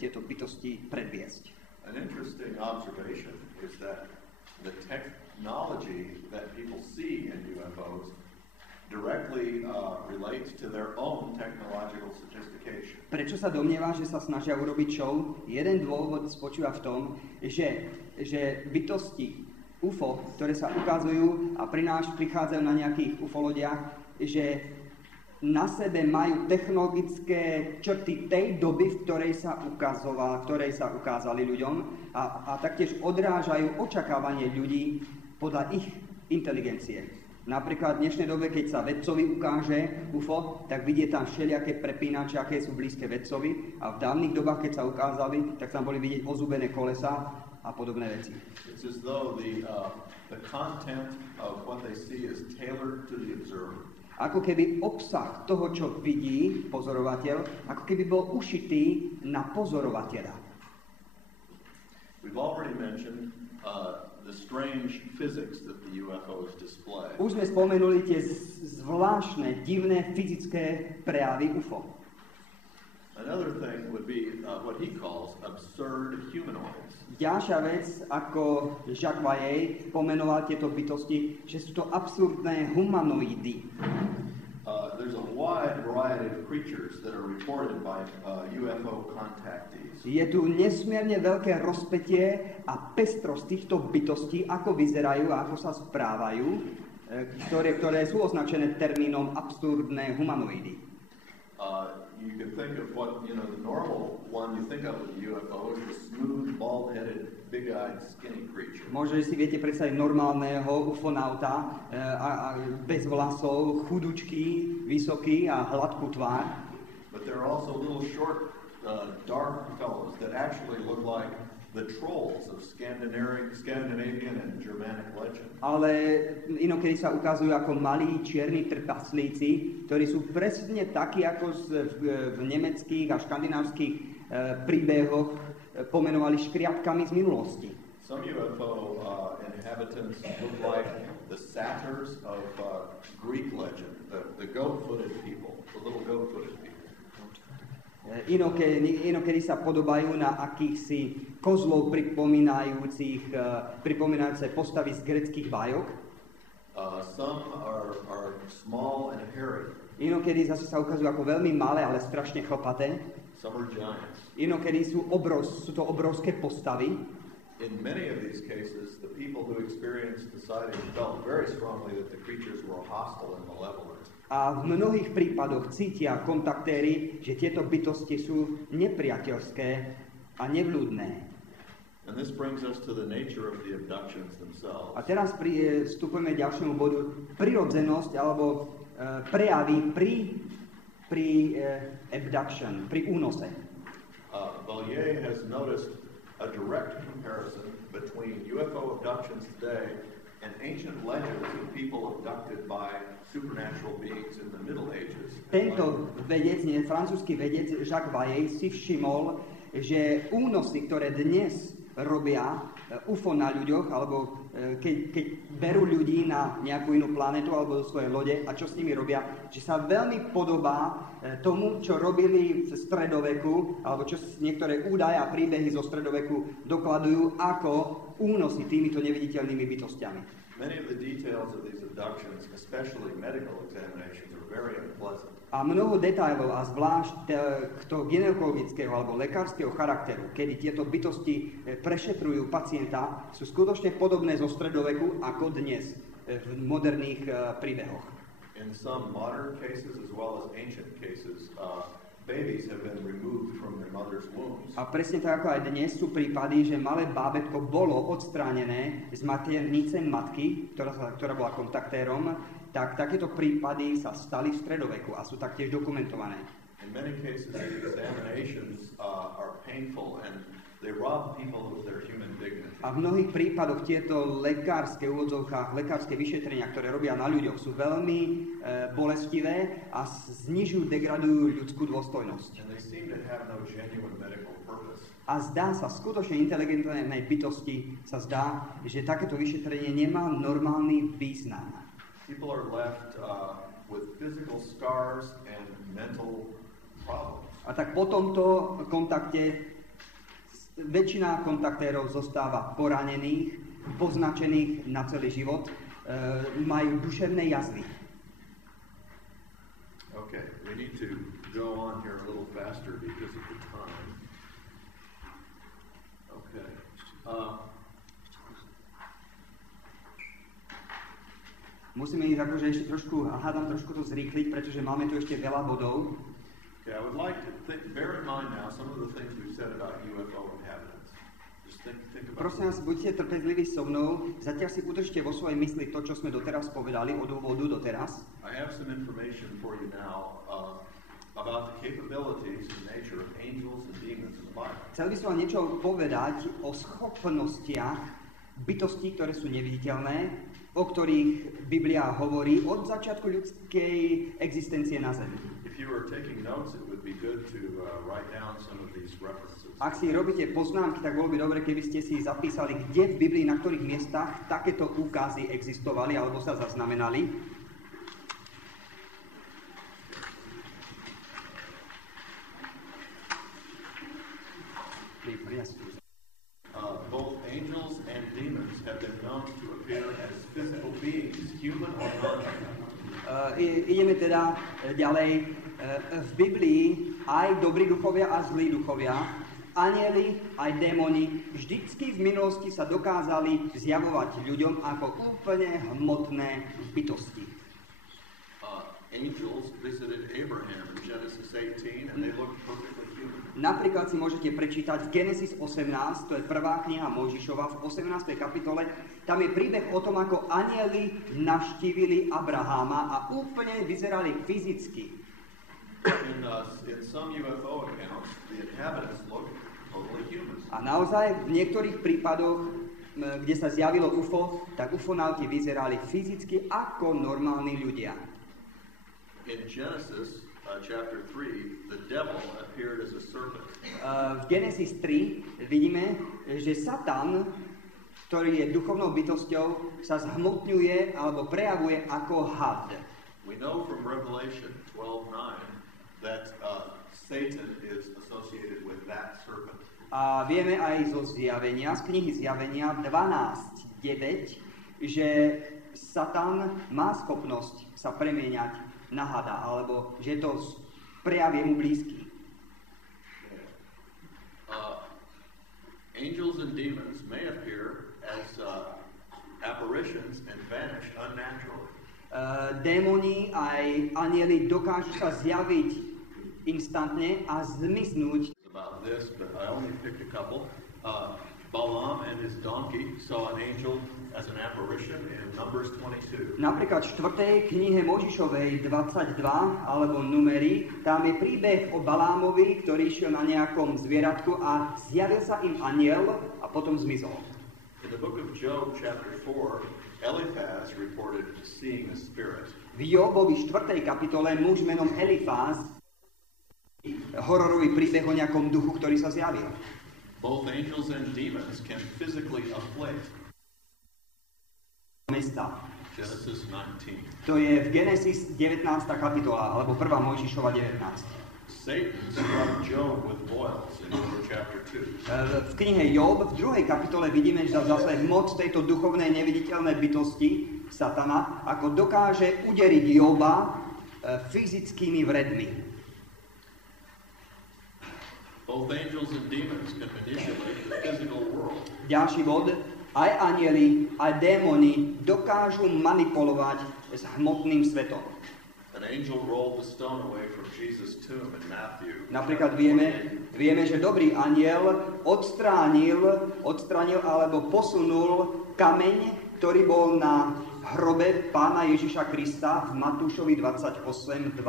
tieto bytosti predviesť. An interesting observation is that the technology that people see in UFOs directly relates to their own technological sophistication. Prečo sa domnieva, že sa snažia urobiť show? Jeden dôvod spočíva v tom, že bytosti UFO, ktoré sa ukazujú a prichádzajú na nejakých ufolodiach, že na sebe majú technologické črty tej doby, v ktorej sa ukázali ľuďom a taktiež odrážajú očakávanie ľudí podľa ich inteligencie. Napríklad v dnešnej dobe, keď sa vedcovi ukáže UFO, tak vidie tam všelijaké prepínače, aké sú blízke vedcovi, a v dávnych dobách, keď sa ukázali, tak tam boli vidieť ozúbené kolesá a podobné veci. It's as though the content of what they see is tailored to the observer. Ako keby obsah toho, čo vidí pozorovateľ, ako keby bol ušitý na pozorovateľa. We've already mentioned the strange physics that the UFOs display. Už sme spomenuli tie zvláštne, divné fyzické prejavy UFO. Another thing would be what he calls absurd humanoids. Ďalšia vec, ako Jacques Vallée pomenoval tieto bytosti, že sú to absurdné humanoidy. There's a wide variety of creatures that are reported by UFO contactees. Je tu nesmierne veľké rozpätie a pestrosť týchto bytostí, ako vyzerajú a ako sa správajú, ktoré sú označené termínom absurdné humanoidy. You can think of what, the normal one you think of with the UFO is the smooth, bald-headed, big-eyed, skinny creature. Možno, že si viete predstaviť normálneho ufonauta bez vlasov, chudučký, vysoký a hladkú tvár. But there are also little short, dark fellows that actually look like the trolls of Scandinavian and Germanic legend. Ale inokedy sa ukazujú ako malí čierni trpaslíci, ktorí sú presne takí, ako v nemeckých a škandinávskych príbehoch pomenovali škriatkami z minulosti. Some UFO inhabitants look like the satyrs of Greek legend, the goat-footed people, the little goat-footed people. Inokedy sa podobajú na akýchsi kozlov pripomínajúce postavy z gréckych bájok. Some are small and hairy. Inokedy zase sa ukazujú ako veľmi malé, ale strašne chlpaté. Some are giants. Inokedy sú to obrovské postavy. In many of these cases, the people who experienced the sighting felt very strongly that the creatures were hostile and malevolent. A v mnohých prípadoch cítia kontaktéri, že tieto bytosti sú nepriateľské a nevľúdne. And this brings us to the nature of the abductions themselves. A teraz vstupujeme k ďalšiemu bodu. Prirodzenosť alebo prejavy pri abduction, pri únose. Vallée has noticed a direct comparison between UFO abductions today and ancient legends of people abducted by supernatural beings in the Middle Ages. Tento vedec, francúzsky vedec Jacques Vallée si všimol, že únosy, ktoré dnes robia UFO na ľuďoch, alebo keď berú ľudí na nejakú inú planetu alebo do svojej lode a čo s nimi robia, že sa veľmi podobá tomu, čo robili v stredoveku, alebo čo niektoré údaje a príbehy zo stredoveku dokladujú ako únosy týmito neviditeľnými bytostiami. Many of the details of these abductions, especially medical examinations, are very unpleasant. A mnoho detailov, a zvlášť gynekologického alebo lekárskeho charakteru, kedy tieto bytosti prešetrujú pacienta, sú skutočne podobné zo stredoveku ako dnes v moderných príbehoch. In some modern cases as well as ancient cases, babies have been removed from their mother's wombs. A presne tak ako aj dnes sú prípady, že malé bábätko bolo odstránené z maternice matky, ktorá bola kontaktérom, tak takéto prípady sa stali v stredoveku a sú taktiež dokumentované. In many cases, the examinations are painful and they rob people of their human dignity. A v mnohých prípadoch tieto lekárske vyšetrenia, ktoré robia na ľuďoch, sú veľmi bolestivé a znižujú, degradujú ľudskú dôstojnosť. And they seem to have no genuine medical purpose. A zdá sa, skutočne inteligentnej bytosti sa zdá, že takéto vyšetrenie nemá normálny význam. People are left with physical scars and mental problems. A tak po tomto kontakte väčšina kontaktérov zostáva poranených, poznačených na celý život, majú duševné jazvy. Okay, we need to go on here a little faster because of the time. Okay. Musíme ísť akože ešte trošku to zrýchliť, pretože máme tu ešte veľa bodov. Okay, I would like to bear in mind now some of the things we've said about UFO inhabitants. Just think about. Prosím vás, buďte trpezliví so mnou, zatiaľ si udržte vo svojej mysli to, čo sme doteraz povedali, od úvodu doteraz. I have some information for you now about the capabilities and nature of angels and demons in the Bible. Chcel by som vám niečo povedať o schopnostiach bytostí, ktoré sú neviditeľné v o ktorých Biblia hovorí od začiatku ľudskej existencie na Zemi. Ak si robíte poznámky, tak bolo by dobre, keby ste si zapísali, kde v Biblii, na ktorých miestach takéto úkazy existovali alebo sa zaznamenali. Both angels and demons have been known to appear as physical beings, human or non-human. Ideme teda ďalej. V Biblii aj dobrí duchovia a zlí duchovia, anjeli aj démoni vždycky v minulosti sa dokázali zjavovať ľuďom ako úplne hmotné bytosti. Angels visited Abraham in Genesis 18 and they looked perfectly human. Napríklad si môžete prečítať Genesis 18, to je prvá kniha Mojžišova v 18. kapitole. Tam je príbeh o tom, ako anjeli navštívili Abraháma a úplne vyzerali fyzicky. In some UFO accounts, the inhabitants look totally human. A naozaj v niektorých prípadoch, kde sa zjavilo UFO, tak ufonauti vyzerali fyzicky ako normálni ľudia. In Genesis chapter 3, the devil appeared as a serpent. V Genesis 3 vidíme, že Satan, ktorý je duchovnou bytosťou, sa zhmotňuje alebo prejavuje ako had. We know from Revelation 12:9 that Satan is associated with that serpent. A vieme aj zo zjavenia, z knihy Zjavenia 12:9, že Satan má schopnosť sa premieňať na hada, alebo že to prejav je mu blízky. Angels and demons may appear as apparitions and vanish unnaturally. Démoni aj anjeli dokážu sa zjaviť instantne a zmiznúť. About this, but I only picked a couple. Balaam and his donkey saw an angel as an apparition in Numbers 22. Napríklad v 4. knihe Mojžišovej 22 alebo Numeri, tam je príbeh o Balámovi, ktorý išiel na nejakom zvieratku a zjavil sa im anjel a potom zmizol. In the book of Job chapter 4, Eliphaz reported seeing a spirit. V Jobovi 4. kapitole muž menom Elifáz hororový príbeh o nejakom duchu, ktorý sa zjavil. Both angels and demons can physically afflict. Mesta. Genesis 19. To je v Genesis 19. kapitola, alebo 1. Mojžišova 19. Satan struck Job with boils in Job chapter 2. V knihe Job v 2. kapitole vidíme, že zase moc tejto duchovnej neviditeľnej bytosti Satana, ako dokáže uderiť Joba fyzickými vredmi. Both angels and demons can manipulate the physical world. Ďalší bod, aj anjeli, aj démoni dokážu manipulovať s hmotným svetom. An angel rolled the stone away from Jesus' tomb in Matthew. Napríklad vieme, že dobrý anjel odstránil alebo posunul kameň, ktorý bol na hrobe Pána Ježiša Krista v Matúšovi 28:2.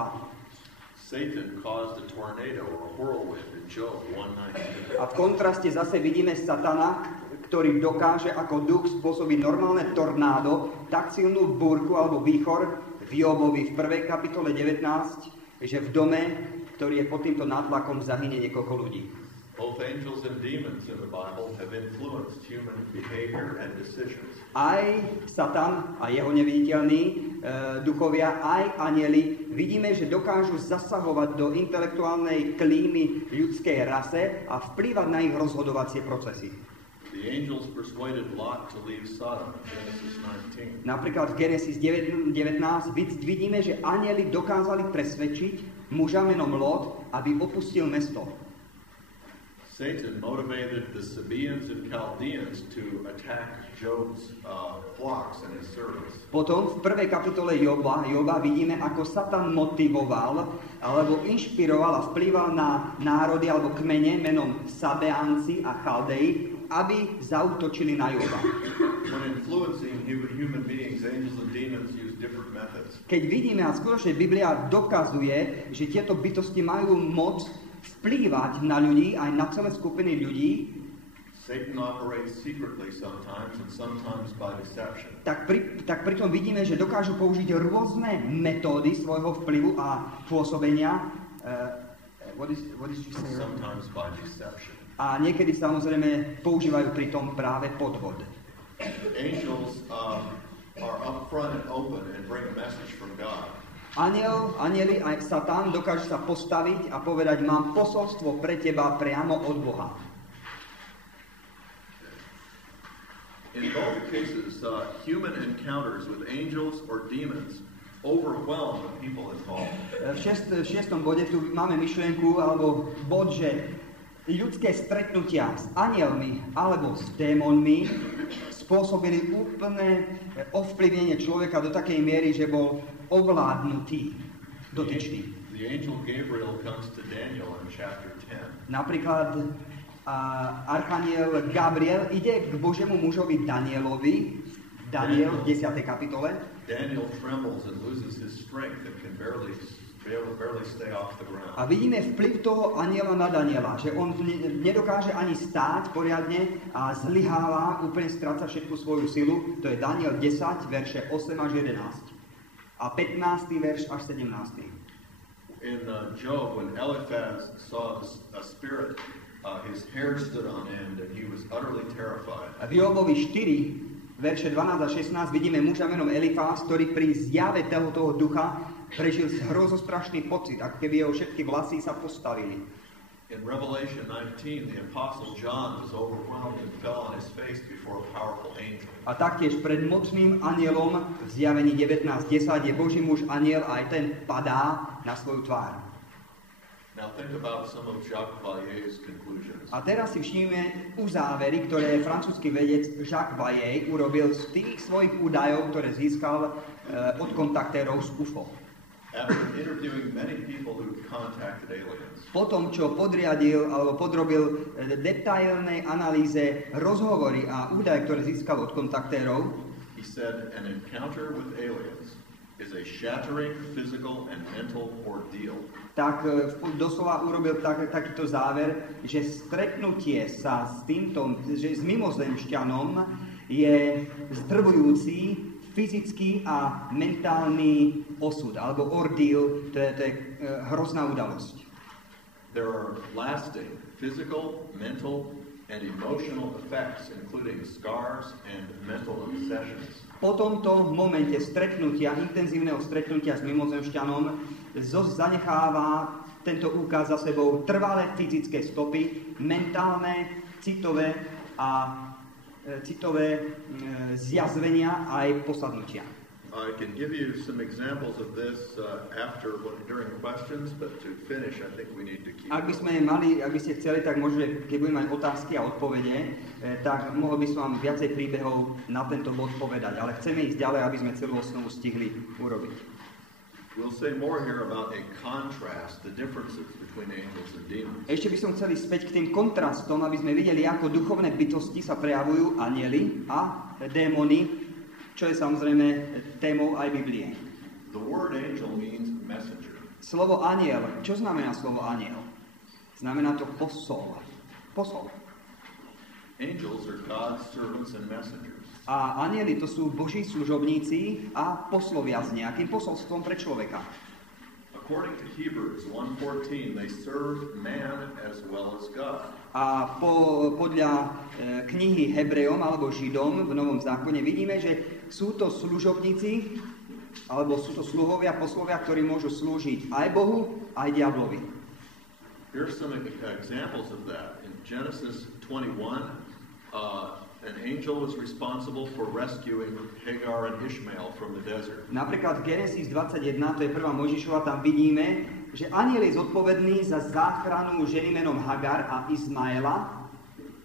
Satan caused a tornado or a whirlwind in Job 1:19. A v kontraste zase vidíme Satana, ktorý dokáže ako duch spôsobiť normálne tornádo, tak silnú búrku alebo výchor v Jobovi v 1. kapitole 19, že v dome, ktorý je pod týmto nátlakom, zahynie niekoľko ľudí. Both angels and demons in the Bible have influenced human behavior and decisions. Aj Satan a jeho neviditeľní duchovia, aj anjeli, vidíme, že dokážu zasahovať do intelektuálnej klímy ľudskej rase a vplývať na ich rozhodovacie procesy. The angels persuaded Lot to leave Sodom in Genesis 19. Napríklad v Genesis 19 vidíme, že anjeli dokázali presvedčiť muža menom Lot, aby opustil mesto. Satan motivated the Sabaeans and Chaldeans to attack Job's flocks and his servants. Potom v 1. kapitole Joba vidíme, ako Satan motivoval alebo inšpiroval a vplyval na národy alebo kmene menom Sabeánci a Chaldeji, aby zaútočili na Joba. When influencing human beings, angels and demons use different methods. Keď vidíme, a skutočne Biblia dokazuje, že tieto bytosti majú moc vplývať na ľudí, aj na celé skupiny ľudí. Satan operates secretly sometimes and sometimes by deception. Tak pritom vidíme, že dokážu použiť rôzne metódy svojho vplyvu a pôsobenia. What did you say? Sometimes by deception. A niekedy samozrejme používajú pritom práve podvod. Angels are upfront and open and bring a message from God. Anjeli aj Satan dokážu sa postaviť a povedať, mám posolstvo pre teba priamo od Boha. In both cases, human encounters with angels or demons overwhelm the people involved. V šiestom bode tu máme myšlienku, alebo bod, že ľudské stretnutia s anjelmi alebo s démonmi spôsobili úplné ovplyvnenie človeka do takej miery, že bol ovládnutý, dotyčný. The angel Gabriel comes to Daniel in chapter 10. Napríklad archaniel Gabriel ide k Božiemu mužovi Danielovi, Daniel v 10. kapitole. Daniel trembles and loses his strength and can barely stay off the ground. A vidíme vplyv toho anjela na Daniela, že on nedokáže ani stáť poriadne a zlyháva, úplne stráca všetku svoju silu. To je Daniel 10, verše 8 až 11. A 15. verš až 17. In Job, when Eliphaz saw a spirit, his hair stood on end and he was utterly terrified. A v Jobovi 4, verše 12 a 16 vidíme muža menom Elifáz, ktorý pri zjave toho ducha prežil hrozostrašný pocit, ako keby jeho všetky vlasy sa postavili. In Revelation 19, the apostle John was overwhelmed and fell on his face before a powerful angel. A taktiež pred mocným anjelom v zjavení 19:10 je Boží muž anjel a aj ten padá na svoju tvár. Now think about some of Jacques Vallier's conclusions. A teraz si všimneme uzávery, ktoré francúzsky vedec Jacques Vallée urobil z tých svojich údajov, ktoré získal od kontaktérov z UFO. After interviewing many people who contacted aliens. Potom, čo podrobil detailnej analýze rozhovory a údaje, ktoré získal od kontaktérov, he said an encounter with aliens is a shattering physical and mental ordeal. Tak doslova urobil takýto záver, že stretnutie sa s mimozemšťanom je zdrvujúci fyzický a mentálny osud, alebo ordeal, to je hrozná udalosť. There are lasting physical, mental, and emotional effects, including scars and mental obsessions. Po tomto momente intenzívneho stretnutia s mimozemšťanom zanecháva tento úkaz za sebou trvalé fyzické stopy, mentálne, citové zjazvenia a aj posadnutia. I can give you some examples of this during questions, but to finish, I think we need to keep. Ak by ste chceli, tak možno, keď budeme mať otázky a odpovede, tak mohol by som vám viacej príbehov na tento bod povedať, ale chceme ísť ďalej, aby sme celú osnovu stihli urobiť. We'll say more here about a contrast, the differences between angels and demons. Ešte by som chcel späť k tým kontrastom, aby sme videli, ako duchovné bytosti sa prejavujú anjeli a démoni, čo je samozrejme témou aj Biblie. The word angel means messenger. Slovo anjel, čo znamená slovo anjel? Znamená to posol. Posol. Angels are God's servants and messengers. A anjeli to sú Boží služobníci a poslovia s nejakým posolstvom pre človeka. According to Hebrews 1:14, they serve man as well as God. A podľa knihy Hebrejom alebo Židom v Novom zákone vidíme, že sú to služobníci alebo sú to sluhovia, poslovia, ktorí môžu slúžiť aj Bohu, aj diablovi. Here's some examples of that. In Genesis 21, an angel was responsible for rescuing Hagar and Ishmael from the desert. Napríklad v Genesis 21, to je prvá Mojžišova, tam vidíme, že anjel je zodpovedný za záchranu ženy menom Hagar a Izmaela.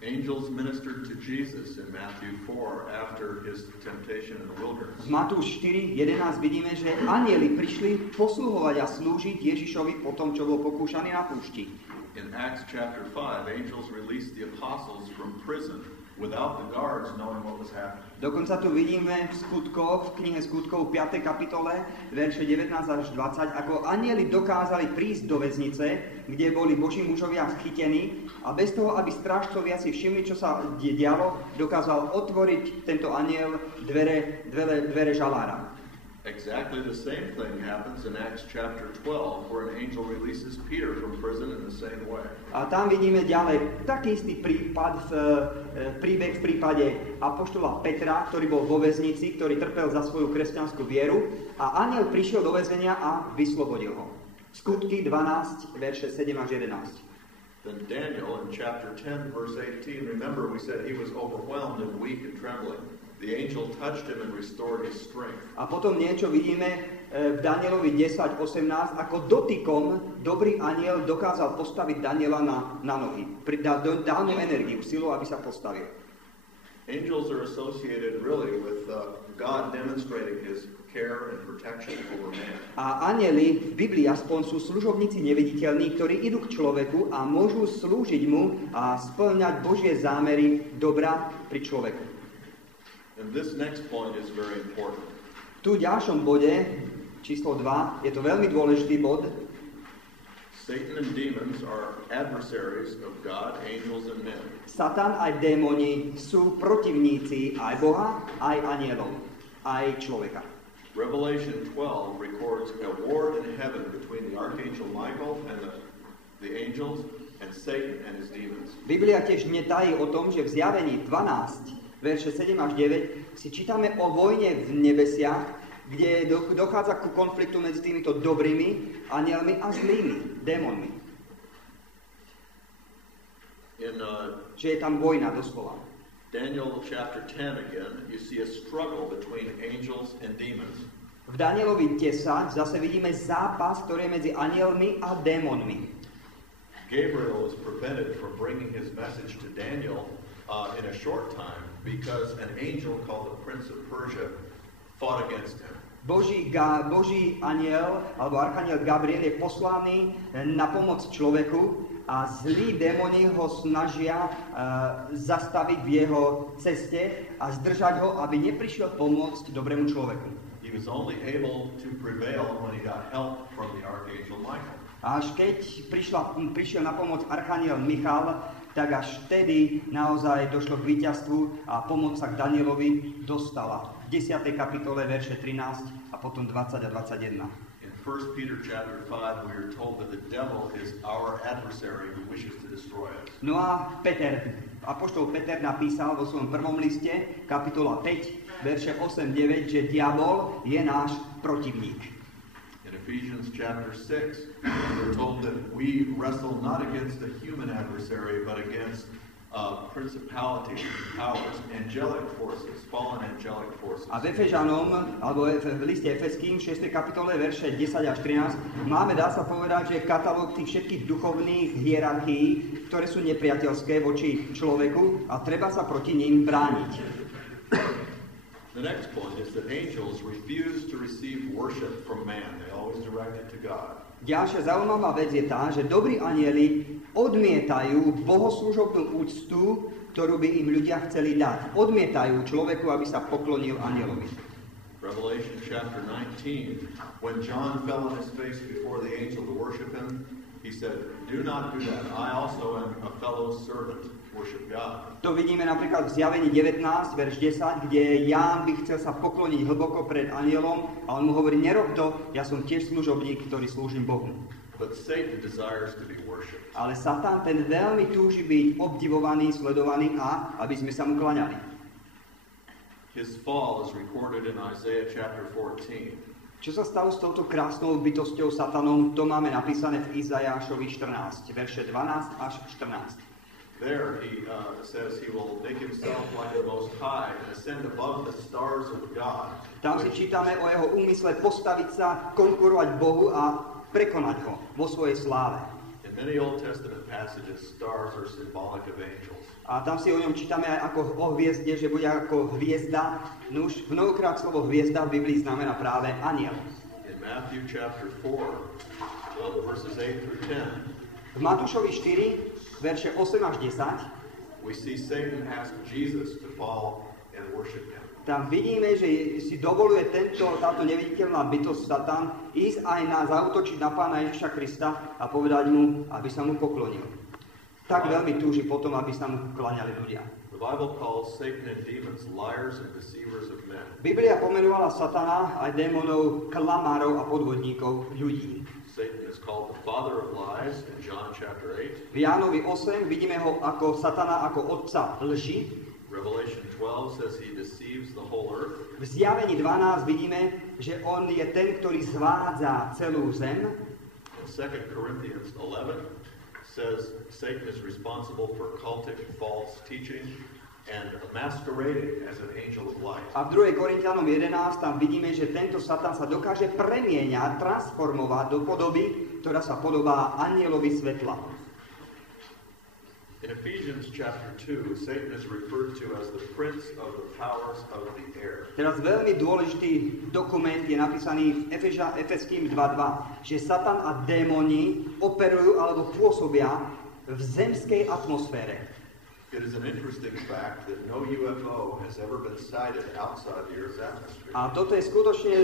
Angels ministered to Jesus in Matthew 4 after his temptation in the wilderness. V Matúš 4:11 vidíme, že anjeli prišli posluhovať a slúžiť Ježišovi po tom, čo bol pokúšaný na púšti. In Acts chapter 5, angels released the apostles from prison without the guards knowing what was happening. Dokonca tu vidíme v knihe Skutkov 5. kapitole, verše 19 až 20, ako anjeli dokázali prísť do väznice, kde boli Boží mužovia chytení a bez toho, aby strážcovia si všimli, čo sa dialo, dokázal otvoriť tento anjel dvere žalára. Exactly the same thing happens in Acts chapter 12, where an angel releases Peter from prison in the same way. A tam vidíme ďalej taký istý príbeh v prípade apoštola Petra, ktorý bol vo väznici, ktorý trpel za svoju kresťanskú vieru a anjel prišiel do väzenia a vyslobodil ho. Skutky 12, verše 7 až 11. Then Daniel in chapter 10, verse 18, remember we said he was overwhelmed and weak and trembling. The angel touched him and restored his strength. A potom niečo vidíme v Danielovi 10:18, ako dotykom dobrý anjel dokázal postaviť Daniela na nohy. Dal mu energiu, silu, aby sa postavil. Angels are associated really with God demonstrating his care and protection over man. A anjeli v Biblii aspoň sú služobníci neviditeľní, ktorí idú k človeku a môžu slúžiť mu a spĺňať Božie zámery dobra pri človeku. And this next point is very important. Tu v ďalšom bode, číslo 2, je to veľmi dôležitý bod. Satan and demons are adversaries of God, angels and men. Satan aj démoni sú protivníci aj Boha, aj anjelov, aj človeka. Revelation 12 records a war in heaven between the archangel Michael and the angels and Satan and his demons. Biblia tiež netají o tom, že v Zjavení 12 verše 7 až 9 si čítame o vojne v nebesiach, kde dochádza ku konfliktu medzi týmito dobrými anielmi a zlými démonmi. Že je tam vojna doslova. Daniel chapter 10 again, you see a struggle between angels and demons. V Danielovi 10 zase vidíme zápas, ktorý je medzi anielmi a démonmi. Gabriel was prevented from bringing his message to Daniel in a short time because an angel called the Prince of Persia fought against him. Boží aniel, alebo archaniel Gabriel je poslaný na pomoc človeku a zlí démoni ho snažia zastaviť v jeho ceste a zdržať ho, aby neprišiel pomôcť dobrému človeku. He was only able to prevail when he got help from the archangel Michael. Až keď prišiel na pomoc archaniel Michal, tak až vtedy naozaj došlo k víťazstvu a pomoc sa k Danielovi dostala. V 10. kapitole verše 13 a potom 20 a 21. In 1 Peter chapter 5 we are told that the devil is our adversary who wishes to destroy us. No a apoštol Peter napísal vo svojom prvom liste, kapitola 5, verše 8-9, že diabol je náš protivník. In Ephesians chapter 6, we're told that we wrestle not against a human adversary, but against principalities, powers, angelic forces, fallen angelic forces. A v Efežanom, alebo v liste Efeským, 6. kapitole, verše 10 až 13, máme, dá sa povedať, že katalóg tých všetkých duchovných hierarchií, ktoré sú nepriateľské voči človeku a treba sa proti ním brániť. The next point is that angels refuse to receive worship from man. They always direct it to God. Ďalšia zaujímavá vec je tá, že dobrí anjeli odmietajú bohoslúžobnú úctu, ktorú by im ľudia chceli dať. Odmietajú človeku, aby sa poklonil anjelovi. Revelation chapter 19, when John fell on his face before the angel to worship him, he said, "Do not do that. I also am a fellow servant. Worship God." To vidíme napríklad v Zjavení 19, verš 10, kde Ján by chcel sa pokloniť hlboko pred anjelom a on mu hovorí, nerob to, ja som tiež služobník, ktorý slúžim Bohu. But Satan desires to be worshipped. Ale Satan ten veľmi túži byť obdivovaný, sledovaný a aby sme sa mu klaňali. His fall is recorded in Isaiah chapter 14. Čo sa stalo s touto krásnou bytosťou Satanom, to máme napísané v Izajášovi 14, verše 12 až 14. There he says he will make himself like the Most High and ascend above the stars of God. Tam si čítame o jeho úmysle postaviť sa, konkurovať Bohu a prekonať ho vo svojej sláve. In many Old Testament passages, stars are symbolic of angels. A tam si o ňom čítame aj ako o hviezde, že bude ako hviezda. Nuž, mnohokrát slovo hviezda v Biblii znamená práve anjel. In Matthew chapter 4, verses 8 through 10, V Matúšovi 4, verše 8 až 10, we see Satan ask Jesus to fall and worship him. Tam vidíme, že si dovoluje táto neviditeľná bytosť Satan ísť aj zaútočiť na Pána Ježiša Krista a povedať mu, aby sa mu poklonil. Tak veľmi túži potom, aby sa mu kláňali ľudia. The Bible calls Satan and demons liars and deceivers of men. Biblia pomenovala Satana aj démonov klamárov a podvodníkov ľudí. Satan is called the father of lies in John chapter 8. V Jánovi 8 vidíme ho ako Satana, ako otca lži. Revelation 12 says he deceives the whole earth. V Zjavení 12 vidíme, že on je ten, ktorý zvádza celú zem. In 2 Corinthians 11 says Satan is responsible for cultic false teaching and masquerading as an angel of light. A v 2. Korinťanom 11 tam vidíme, že tento Satan sa dokáže premieňať, transformovať do podoby, ktorá sa podobá anjelovi svetla. In Ephesians chapter 2, Satan is referred to as the prince of the powers of the air. Teraz veľmi dôležitý dokument je napísaný v Efeským 2.2, že Satan a démoni operujú alebo pôsobia v zemskej atmosfére. It is an interesting fact that no UFO has ever been sighted outside the Earth's atmosphere. A toto je skutočne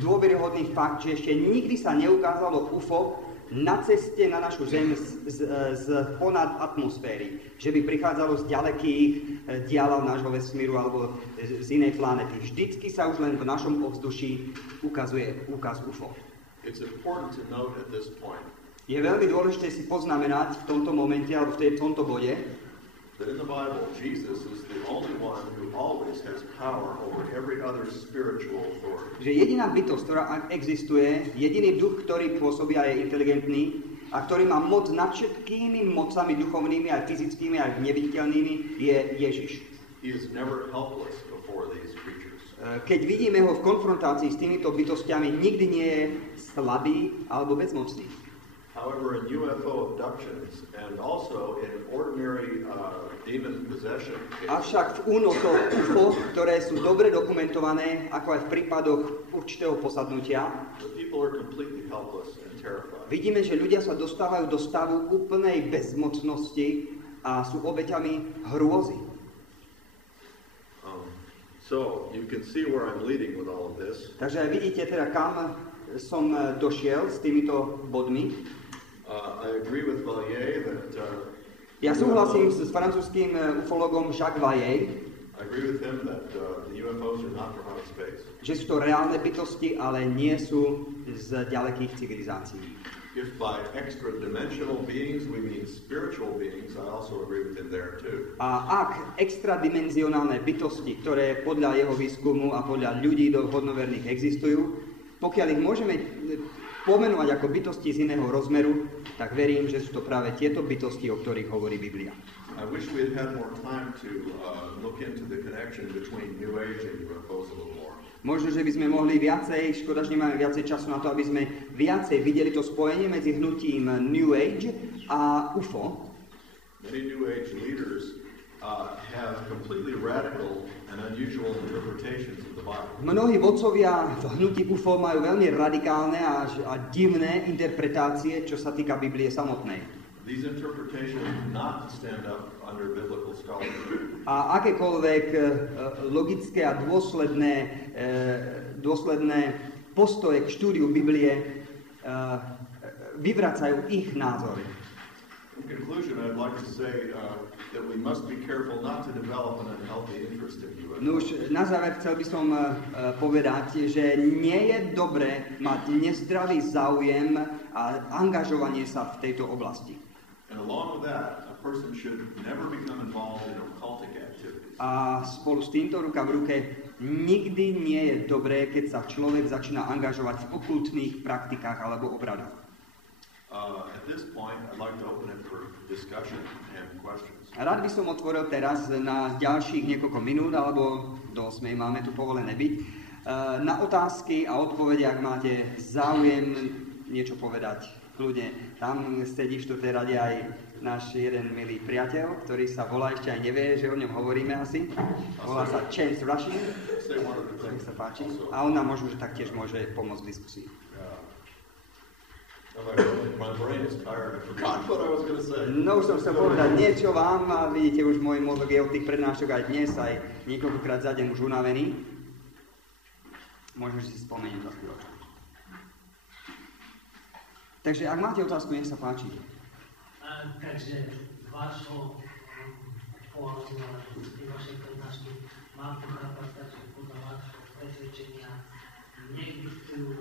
dôveryhodný fakt, že ešte nikdy sa neukázalo UFO na ceste na našu Zem z ponad atmosféry, že by prichádzalo z ďalekých diaľov nášho vesmíru alebo z inej planety. Vždycky sa už len v našom ovzduší ukazuje úkaz UFO. It's important to note at this point Je veľmi dôležité si poznamenať v tomto momente alebo v tomto bode, that in the Bible, Jesus is the only one who always has power over every other spiritual authority. Že jediná bytosť, ktorá existuje, jediný duch, ktorý pôsobí a je inteligentný a ktorý má moc nad všetkými mocami duchovnými, aj fyzickými, aj neviditeľnými, je Ježiš. He is never helpless before these creatures. Keď vidíme ho v konfrontácii s týmito bytostiami, nikdy nie je slabý alebo bezmocný. However, in UFO abductions and also in ordinary demon possession cases, Avšak v únosoch UFO, ktoré sú dobre dokumentované, ako aj v prípadoch určitého posadnutia, the people are completely helpless and terrified. vidíme, že ľudia sa dostávajú do stavu úplnej bezmocnosti a sú obeťami hrôzy. So you can see where I'm leading with all of this. Takže aj vidíte teda, kam som došiel s týmito bodmi. I agree with Valier that Ja súhlasím s francúzským ufologom Jacques Vallée, I agree with him that the UFOs are not from outer space. že sú to reálne bytosti, ale nie sú z ďalekých civilizácií. If by extra-dimensional beings we mean spiritual beings, I also agree with him there too. A ak extradimenzionálne bytosti, ktoré podľa jeho výskumu a podľa ľudí hodnoverných existujú, pokiaľ ich môžeme pomenovať ako bytosti z iného rozmeru, tak verím, že sú to práve tieto bytosti, o ktorých hovorí Biblia. I wish we had had more time to look into the connection between New Age and UFOs a little more. Možno, že by sme mohli viacej, škoda, že nemáme viacej času na to, aby sme viacej videli to spojenie medzi hnutím New Age a UFO. Many New Age leaders have completely radical and unusual interpretations of the Bible. Mnohí vodcovia v hnutí UFO majú veľmi radikálne a divné interpretácie, čo sa týka Biblie samotnej. These interpretations do not stand up under biblical scholarship. A akékoľvek logické a dôsledné postoje k štúdiu Biblie vyvracajú ich názory. In conclusion, I'd like to say that we must be careful not to develop an unhealthy interest in UFOs. No už na záver chcel by som povedať, že nie je dobré mať nezdravý záujem a angažovanie sa v tejto oblasti. And along with that, a person should never become involved in occultic activities. A spolu s týmto ruka v ruke nikdy nie je dobré, keď sa človek začína angažovať v okultných praktikách alebo obradoch. At this point, I'd like to open it for discussion and questions. Rád by som otvoril teraz na ďalších niekoľko minút, alebo do 8 máme tu povolené byť, na otázky a odpovede, ak máte záujem niečo povedať. Kľudne, tam sedí v štvrtej rade aj náš jeden milý priateľ, ktorý sa volá, ešte aj nevie, že o ňom hovoríme asi. Volá sa Chance Rushing. Nech sa páči. A on nám možno, že taktiež môže pomôcť v diskusii. My brain is tired. I forgot what I was going to say. No, už som chcel povedať niečo vám a vidíte, už môj mozog je od tých prednášok aj dnes, aj niekoľkokrát za deň už unavený. Možno, že si spomeniem za chvíľočku. Takže ak máte otázku, nech sa páči. Takže z vášho pohľadu na vašej prednášky mám to chápať, že podľa vášho presvedčenia neexistujú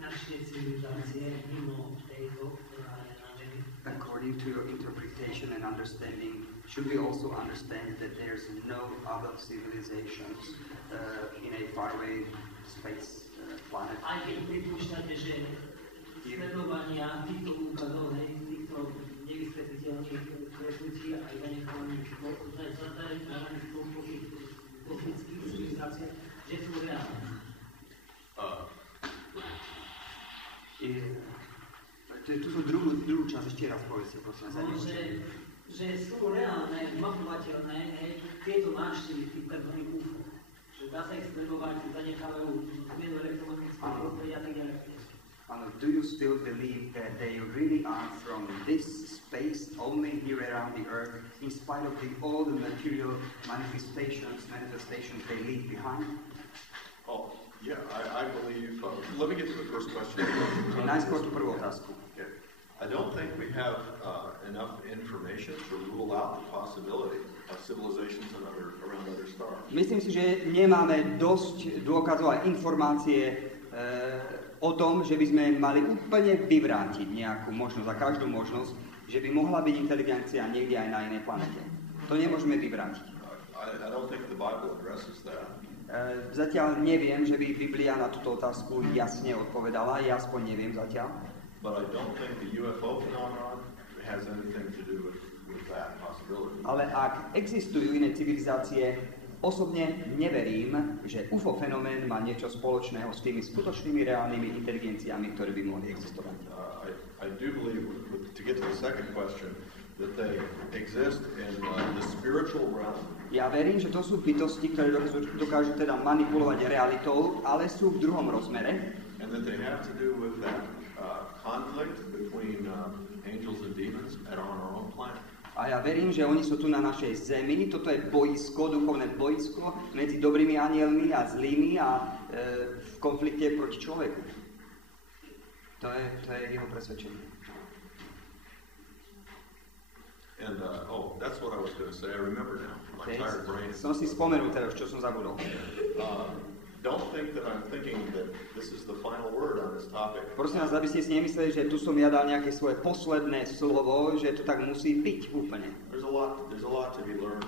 inakšie civilizácie mimo tejto, ktorá je na Zemi. According to your interpretation and understanding, should we also understand that there's no other civilizations in a faraway space planet? Aj keď pripúšťate, že sledovania týchto úkazov, týchto nevysvetliteľných kresúcich a zanechávaných kosmických civilizácií, že sú reálne. Tú druhú časť ešte raz povedzte, prosím. Že sú reálne, mapovateľné tieto návštevy tých tzv. UFO. Že dá sa ich sledovať, zanechávajú zmenu elektromagnetického prostredia a tak ďalej. Do you still believe that they really are from this space, only here around the earth, in spite of all the material manifestations they leave behind? Oh, yeah, I believe. Let me get to the first question. Najskôr tú prvú otázku. Okay. I don't think we have enough information to rule out the possibility of civilizations around other stars. Myslím si, že nemáme dosť dôkazov a informácie o tom, že by sme mali úplne vyvrátiť nejakú možnosť a každú možnosť, že by mohla byť inteligencia niekde aj na inej planete. To nemôžeme vyvrátiť. I don't think the Bible addresses that. Zatiaľ neviem, že by Biblia na túto otázku jasne odpovedala, ja aspoň neviem zatiaľ. But I don't think the UFO phenomenon has anything to do with that possibility. Ale ak existujú iné civilizácie, osobne neverím, že UFO fenomén má niečo spoločného s tými skutočnými reálnymi inteligenciami, ktoré by mohli existovať. I do believe, to get to the second question, that they exist in the spiritual realm. Ja verím, že to sú bytosti, ktoré dokážu teda manipulovať realitou, ale sú v druhom rozmere. And that they have to do with that conflict between angels and demons on our own planet. A ja verím, že oni sú tu na našej zemi, toto je boisko, duchovné boisko medzi dobrými anielmi a zlými a v konflikte proti človeku. To je jeho presvedčenie. And that's what I was going to say. I remember now. My tired brain. Som si spomenul teraz, čo som zabudol. Don't think that I'm thinking that this is the final word on this topic. Prosím vás, aby ste si nemysleli, že tu som ja dal nejaké svoje posledné slovo, že to tak musí byť úplne. There's a lot to be learned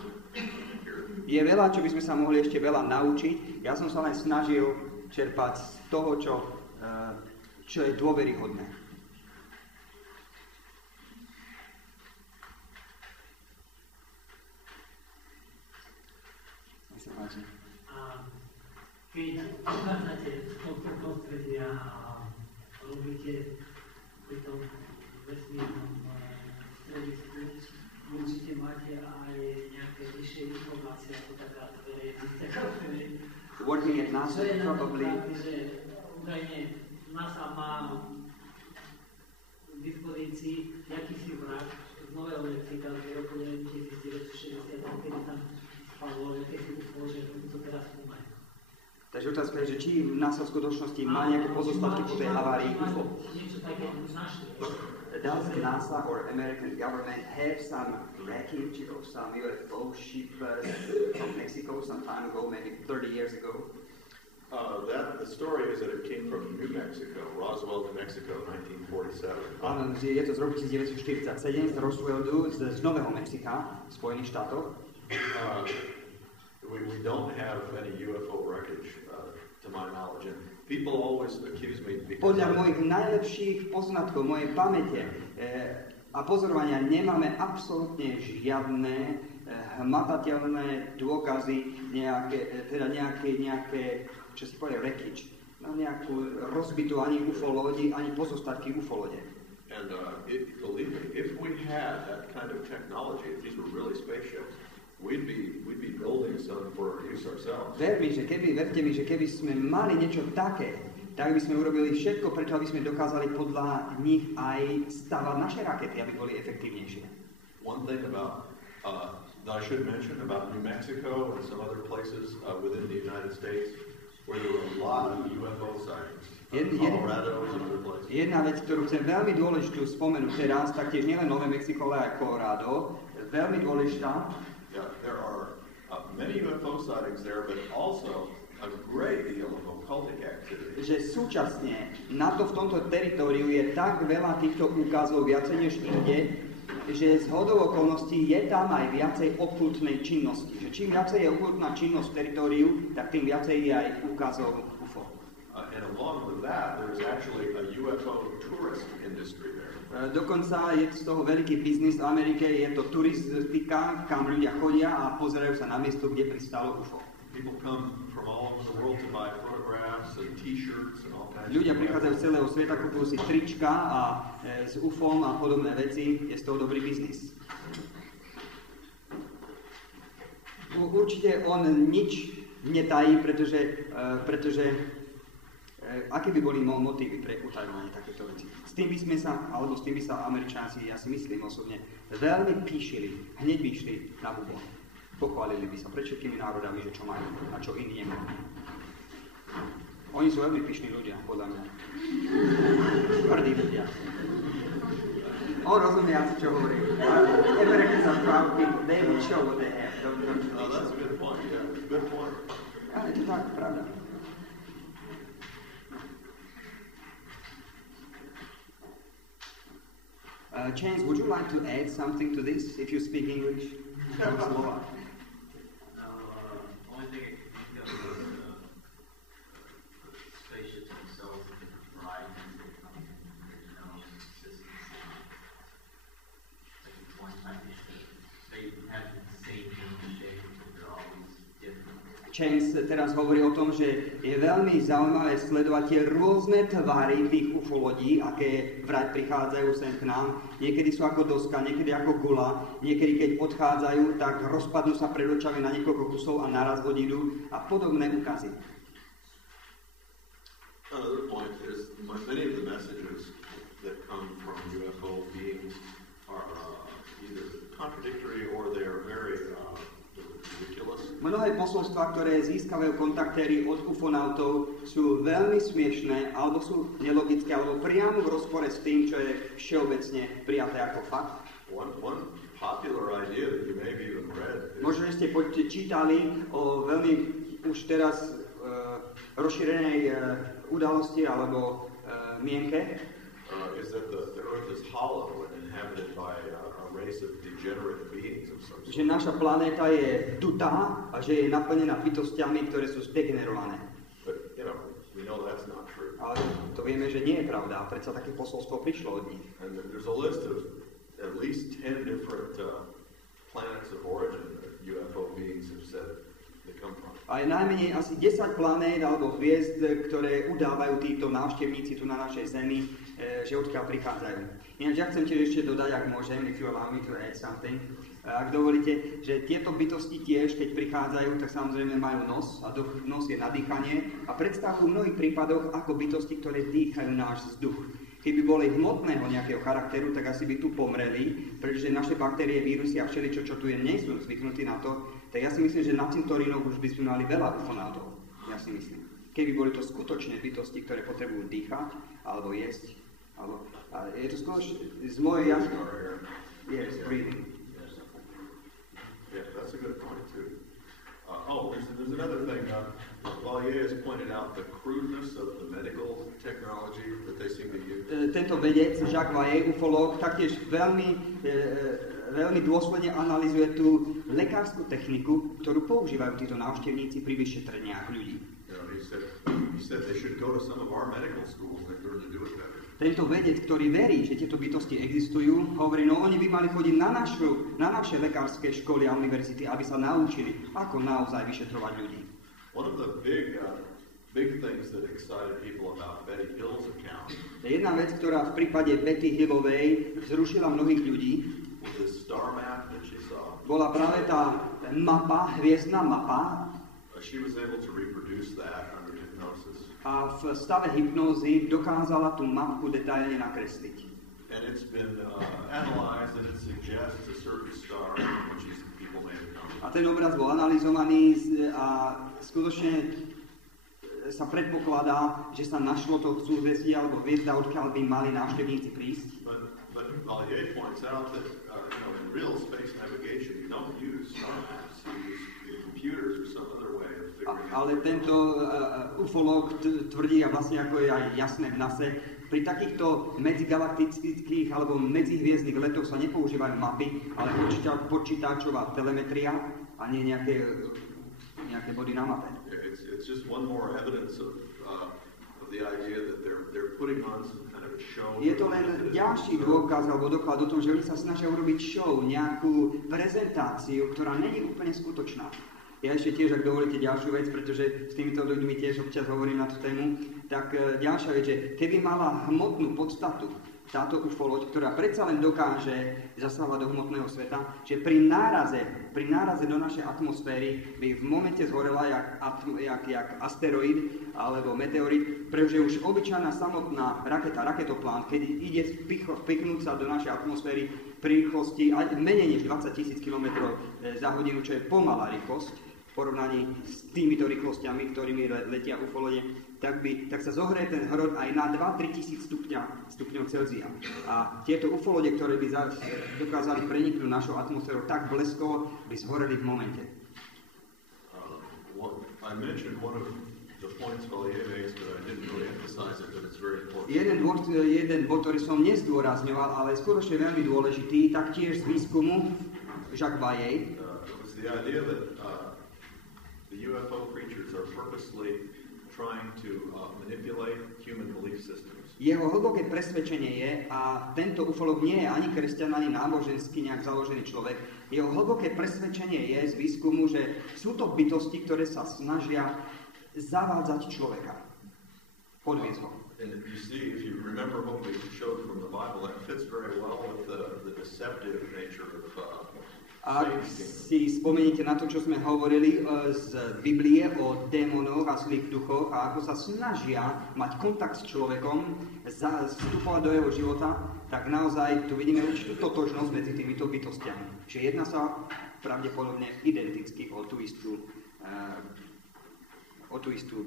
here. Je veľa, čo by sme sa mohli ešte veľa naučiť. Ja som sa len snažil čerpať z toho, čo je dôveryhodné. Nech sa páči. Keď uchádzate z tohto prostredia a robíte pri tom vesmírnom stredisku, určite máte aj nejaké vyššie informácie ako taká, ktoré je Working at NASA, probably. Že údajne NASA má v dispozícii jakýsi vrak z Nového Mexika z roku 1960, kedy tam spadlo jakési UFO, že to teraz skúmajú. Takže otázka je, že či NASA v skutočnosti má nejaké pozostatky po tej havárii UFO. Does NASA or American government have some wreckage of some UFO ship from Mexico some time ago, maybe 30 years ago? The story is that it came from New Mexico, Roswell, New Mexico, 1947. Áno, je to z roku 1947, z Roswellu, z Nového Mexika, v Spojených štátoch. We don't have any UFO wreckage, to my knowledge. And people always accuse me because... Podľa mojich najlepších poznatkov, mojej pamäte a pozorovania nemáme absolútne žiadne hmatateľné dôkazy, nejaké, čo si povie, wreckage. No, nejakú rozbitú ani UFO lodi, ani pozostatky UFO lode. And believe me, if we had that kind of technology, if these were really spaceships, we'd be building some for our use ourselves. Verte mi, že keby sme mali niečo také, tak by sme urobili všetko, preto aby sme dokázali podľa nich aj stavať naše rakety, aby boli efektívnejšie. One thing about that I should mention about New Mexico and some other places within the United States where there were a lot of UFO sightings. Colorado and other places. Jedna vec, ktorú chcem veľmi dôležitú spomenúť teraz, taktiež nielen Nové Mexiko, ale aj Colorado, veľmi dôležitá. Yeah, there are many UFO sightings there, but also a great deal of occultic activity. Že súčasne na to v tomto teritóriu je tak veľa týchto úkazov viacej než inde, že z hodou okolností je tam aj viacej okultnej činnosti. Že čím viacej je okultná činnosť v teritóriu, tak tým viacej je aj úkazov UFO. And along with that, there's actually a UFO tourist industry there. Dokonca je z toho veľký biznis v Amerike, je to turistika, kam ľudia chodia a pozerajú sa na miesto, kde pristálo UFO. People come from all over the world to buy photographs and t-shirts and all kinds Ľudia prichádzajú z celého sveta, kupujú si trička a s UFOm a podobné veci, je z toho dobrý biznis. Určite on nič netají, pretože aké by boli motívy pre utajovanie takéto veci. S tým by sa Američanci, ja si myslím osobne, veľmi píšili, hneď by išli na bubon. Pochválili by sa pred všetkými národami, že čo majú a čo iní nemajú. Oni sú veľmi pyšní ľudia, podľa mňa. Tvrdí ľudia. On rozumie asi, čo hovorí. Americans are proud people, they will show what they have. That's a good point, yeah. Good point. Ale to tak, pravda. Chance, would you like to add something to this, if you speak English? Slovak. Only thing I can think of is spaceships themselves can ride and they come in, there's no consistency. Like it's one type of ship. They have the same shape, but they're always different. Chance teraz hovorí o tom, že je veľmi zaujímavé sledovať tie rôzne tvary tých UFO lodí, aké vraj prichádzajú sem k nám. Niekedy sú ako doska, niekedy ako gula, niekedy keď odchádzajú, tak rozpadnú sa pred očami na niekoľko kusov a naraz odídu a podobné ukazy. Another point is many of the messages that come from UFO beings are either contradictory or they are very ridiculous. Mnohé posolstvá, ktoré získavajú kontaktéri od ufonautov, sú veľmi smiešné, alebo sú nelogické, alebo priamo v rozpore s tým, čo je všeobecne prijaté ako fakt. One popular idea that you maybe even read is... Možno ste čítali o veľmi už teraz rozšírenej udalosti alebo mienke. Is that the earth is hollow and inhabited by a race of degenerate beings of some sort. Že naša planéta je dutá a že je naplnená bytostiami, ktoré sú zdegenerované. But, we know that's not true. Ale to vieme, že nie je pravda, a predsa také posolstvo prišlo od nich. And there's a list of at least 10 different planets of origin that UFO beings have said they come from. A je najmenej asi 10 planét alebo hviezd, ktoré udávajú títo návštevníci tu na našej Zemi, že odkiaľ prichádzajú. Ináč ja chcem tiež ešte dodať, ak môžem, if you allow me to add something. Ak dovolíte, že tieto bytosti tiež, keď prichádzajú, tak samozrejme majú nos a nos je nadýchanie a predstavujú v mnohých prípadoch ako bytosti, ktoré dýchajú náš vzduch. Keby boli hmotného nejakého charakteru, tak asi by tu pomreli, pretože naše baktérie, vírusy a všeličo, čo tu je, nie sú zvyknutí na to, tak ja si myslím, že na cintorínoch už by sme mali veľa ufonautov. Ja si myslím. Keby boli to skutočné bytosti, ktoré potrebujú dýchať alebo jesť. Je to skutočne z mojej jasno. Yes, breathing. Yeah, that's a good point too. There's another thing. Valier has pointed out the crudeness of the medical technology that they seem to use. Tento vedec, Jacques Valier, ufológ, taktiež veľmi dôsledne analyzuje tú lekárskú techniku, ktorú používajú títo návštevníci pri vyšetreniach ľudí. He said they should go to some of our medical schools and learn to do it better. Tento vedec, ktorý verí, že tieto bytosti existujú, hovorí, no oni by mali chodiť na naše lekárske školy a univerzity, aby sa naučili, ako naozaj vyšetrovať ľudí. One of the big things that excited people about Betty Hill's account. Jedna vec, ktorá v prípade Betty Hillovej vzrušila mnohých ľudí, was this star map that she saw. Bola práve tá mapa, hviezdna mapa. She was able to reproduce that under hypnosis. A v stave hypnózy dokázala tú mapku detailne nakresliť. And it's been analyzed and it suggests a certain star which these people may have come. A ten obraz bol analyzovaný a skutočne sa predpokladá, že sa našlo to súhvezdie alebo hviezda, odkiaľ by mali návštevníci prísť. But Valier points out that in real space navigation you don't use star maps, you use computers or some other way of figuring out. Ale tento ufológ tvrdí, a vlastne ako je aj jasné v NASA, pri takýchto medzigalaktických alebo medzihviezdnych letoch sa nepoužívajú mapy, ale počítačová telemetria a nie nejaké body na mape. It's just one more evidence of the idea that they're putting on some kind of a show. Je to len ďalší dôkaz alebo doklad o tom, že oni sa snažia urobiť show, nejakú prezentáciu, ktorá není úplne skutočná. Ja ešte tiež, ak dovolíte ďalšiu vec, pretože s týmito ľuďmi tiež občas hovorím na tú tému, tak ďalšia vec, že keby mala hmotnú podstatu táto UFO-loď, ktorá predsa len dokáže zasávať do hmotného sveta, že pri náraze do našej atmosféry by v momente zhorela jak asteroid alebo meteorit, pretože už obyčajná samotná raketoplán, keď ide vpichnúť sa do našej atmosféry pri rýchlosti menej než 20 000 km za hodinu, čo je pomalá rýchlosť, v porovnaní s týmito rýchlosťami, ktorými letia ufolode, tak sa zohrie ten hrot aj na 2-3 tisíc stupňov Celzia. A tieto ufolode, ktoré by dokázali preniknúť našu atmosféru tak bleskovo, by zhoreli v momente. I mentioned one of the points Valier makes, but I didn't really emphasize it, but it's very important. Jeden bod, ktorý som nezdôrazňoval, ale skutočne veľmi dôležitý, taktiež z výskumu Jacques Vallée. It was the idea that the UFO creatures are purposely trying to manipulate human belief systems. Jeho hlboké presvedčenie je, a tento ufolog nie je ani kresťan, ani náboženský nejak založený človek, jeho hlboké presvedčenie je z výskumu, že sú to bytosti, ktoré sa snažia zavádzať človeka. Podviesť ho. And you see, if you remember what we showed from the Bible, that fits very well with the deceptive nature of Ak si spomeniete na to, čo sme hovorili z Biblie o démonoch a zlých duchoch a ako sa snažia mať kontakt s človekom, vstupovať do jeho života, tak naozaj tu vidíme určitú totožnosť medzi týmito bytostiami. Že jedná sa pravdepodobne identicky o tú istú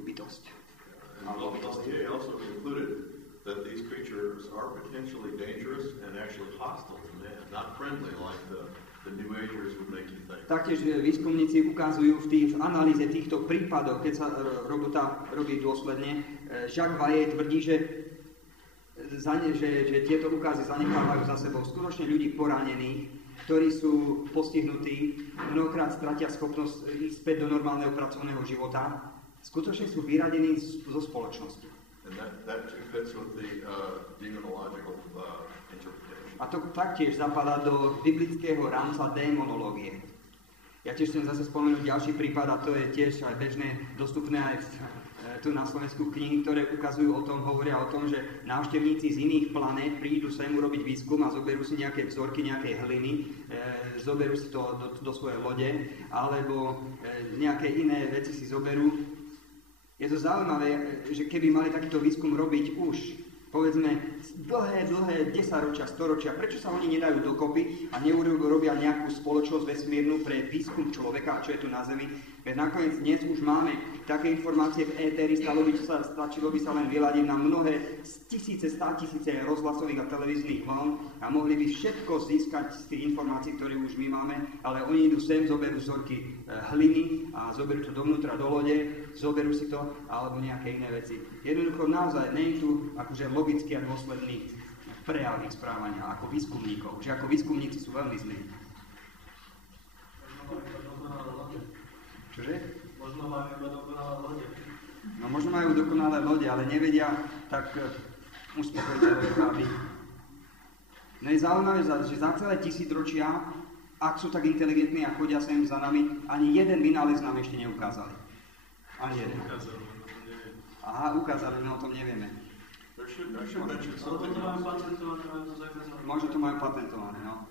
bytosť. He also concluded that these creatures are potentially dangerous and actually hostile to man, not friendly like the New Agers would make you think. Taktiež výskumníci ukazujú v analýze týchto prípadov, keď sa robota robí dôsledne, Jacques Vallée tvrdí, že tieto ukázy zanechávajú za sebou skutočne ľudí poranených, ktorí sú postihnutí, mnohokrát stratia schopnosť ísť späť do normálneho pracovného života, skutočne sú vyradení zo spoločnosti. And that fits with the demonological interpretation. A to taktiež zapadá do biblického rámca démonológie. Ja tiež chcem zase spomenúť ďalší prípad, a to je tiež aj bežné, dostupné aj tu na Slovensku knihy, ktoré ukazujú hovoria o tom, že návštevníci z iných planét prídu sem urobiť výskum a zoberú si nejaké vzorky nejakej hliny, zoberú si to do svojej lode, alebo nejaké iné veci si zoberú. Je to zaujímavé, že keby mali takýto výskum robiť už, povedzme, dlhé 10 ročia, 100 ročia, prečo sa oni nedajú dokopy a neurobia nejakú spoločnosť vesmírnu pre výskum človeka, čo je tu na Zemi? Veď nakoniec dnes už máme také informácie v éteri, stačilo by sa len vyladiť na mnohé tisíce, 100 000 rozhlasových a televíznych vln a mohli by všetko získať z tých informácií, ktoré už my máme, ale oni idú sem, zoberú vzorky hliny a zoberú to dovnútra do lode, zoberú si to alebo nejaké iné veci. Jednoducho naozaj nie je tu akože logický a dôsledný prejav ich správania ako výskumníkov, že ako výskumníci sú veľmi zlí. Čože? Možno majú iba dokonalé lode. No možno majú dokonalé lode, ale nevedia tak uspokojiť človeka, aby... No je zaujímavé, že za celé 1000 ročia, ak sú tak inteligentní a chodia sem za nami, ani jeden vynález nám ešte neukázali. Ani jeden. Aha, ukázali, no o tom nevieme. Možno to majú patentované, no.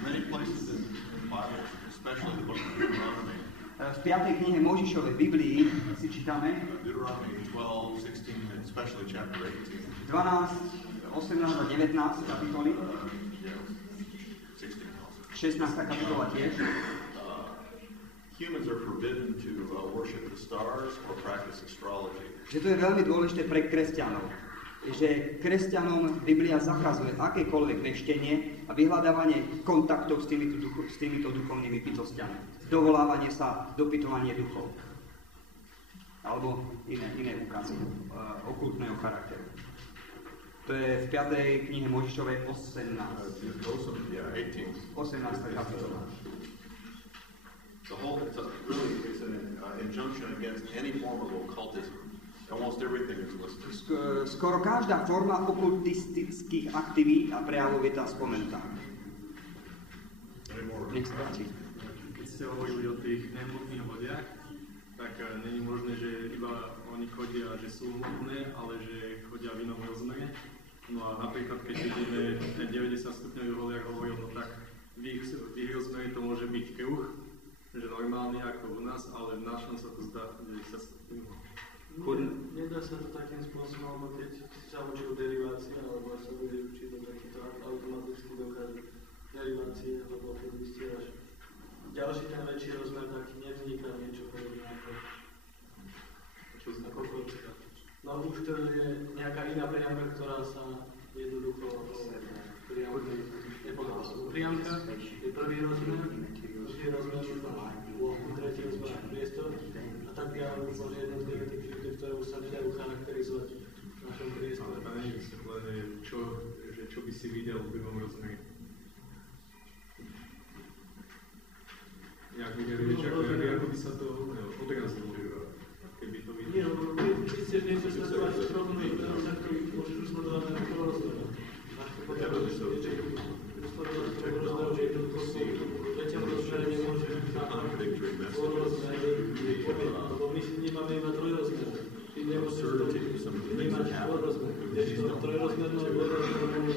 Many places in the Bible, especially the book of Deuteronomy, V 5. knihe Mojžišovej Biblii si čítame Deuteronomy 12, 16, and especially chapter 18. 12, 18 a 19 kapitoly. 16. kapitola tiež. Humans are forbidden to worship the stars or practice astrology. Že to je veľmi dôležité pre kresťanov. Že kresťanom Biblia zakazuje akékoľvek veštenie a vyhľadávanie kontaktov s týmito duchovnými bytostiami. Dovolávanie sa, dopytovanie duchov. Alebo iné úkazy okultného charakteru. To je v 5. knihe Mojžišovej 18. 18. kapitola. It's an injunction against any form of occultism. Almost everything is listed. Skoro každá forma okultistických aktivít a prejavov je tam spomenutá. Nech sa páči. Keď ste hovorili o tých nehmotných lodiach, tak nie je možné, že iba oni chodia, že sú hmotné, ale že chodia v inom rozmere. No a napríklad, keď vidíme 90 stupňový holiar hovoril, no tak v ich rozmere to môže byť kruh, že normálne ako u nás, ale v našom sa to zdá 90 stupňov. Nedá sa to takým spôsobom, lebo keď sa učil derivácia, alebo sa bude učiť, tak to automaticky dokáže derivácie, alebo keď vystieraš ďalší ten väčší rozmer, tak nevzniká niečo podobné ako kocka. No už to je nejaká iná priamka, ktorá sa jednoducho nepodala. Priamka je prvý rozmer, druhý rozmer, tretí rozmer priestor a tak ďalej môže jednotlivé typy, ktoré už sa nedajú charakterizovať v našom priestore. Ale tam nie je vysvetlené, čo by si videl v druhom rozmeri. Jak by sa to odrazilo, keby to videl. Nie, lebo keď ste niečo sledovať s problémy, tak to môžeš usledovať na toho rozmeru. Usledovať toho rozmeru, že je to v treťom rozmere nemôže byť lebo my si nemáme iba trojrozmer. Ty nemôžeš vnímať štvorrozmer. Kdežto trojrozmerno a dvojrozmerno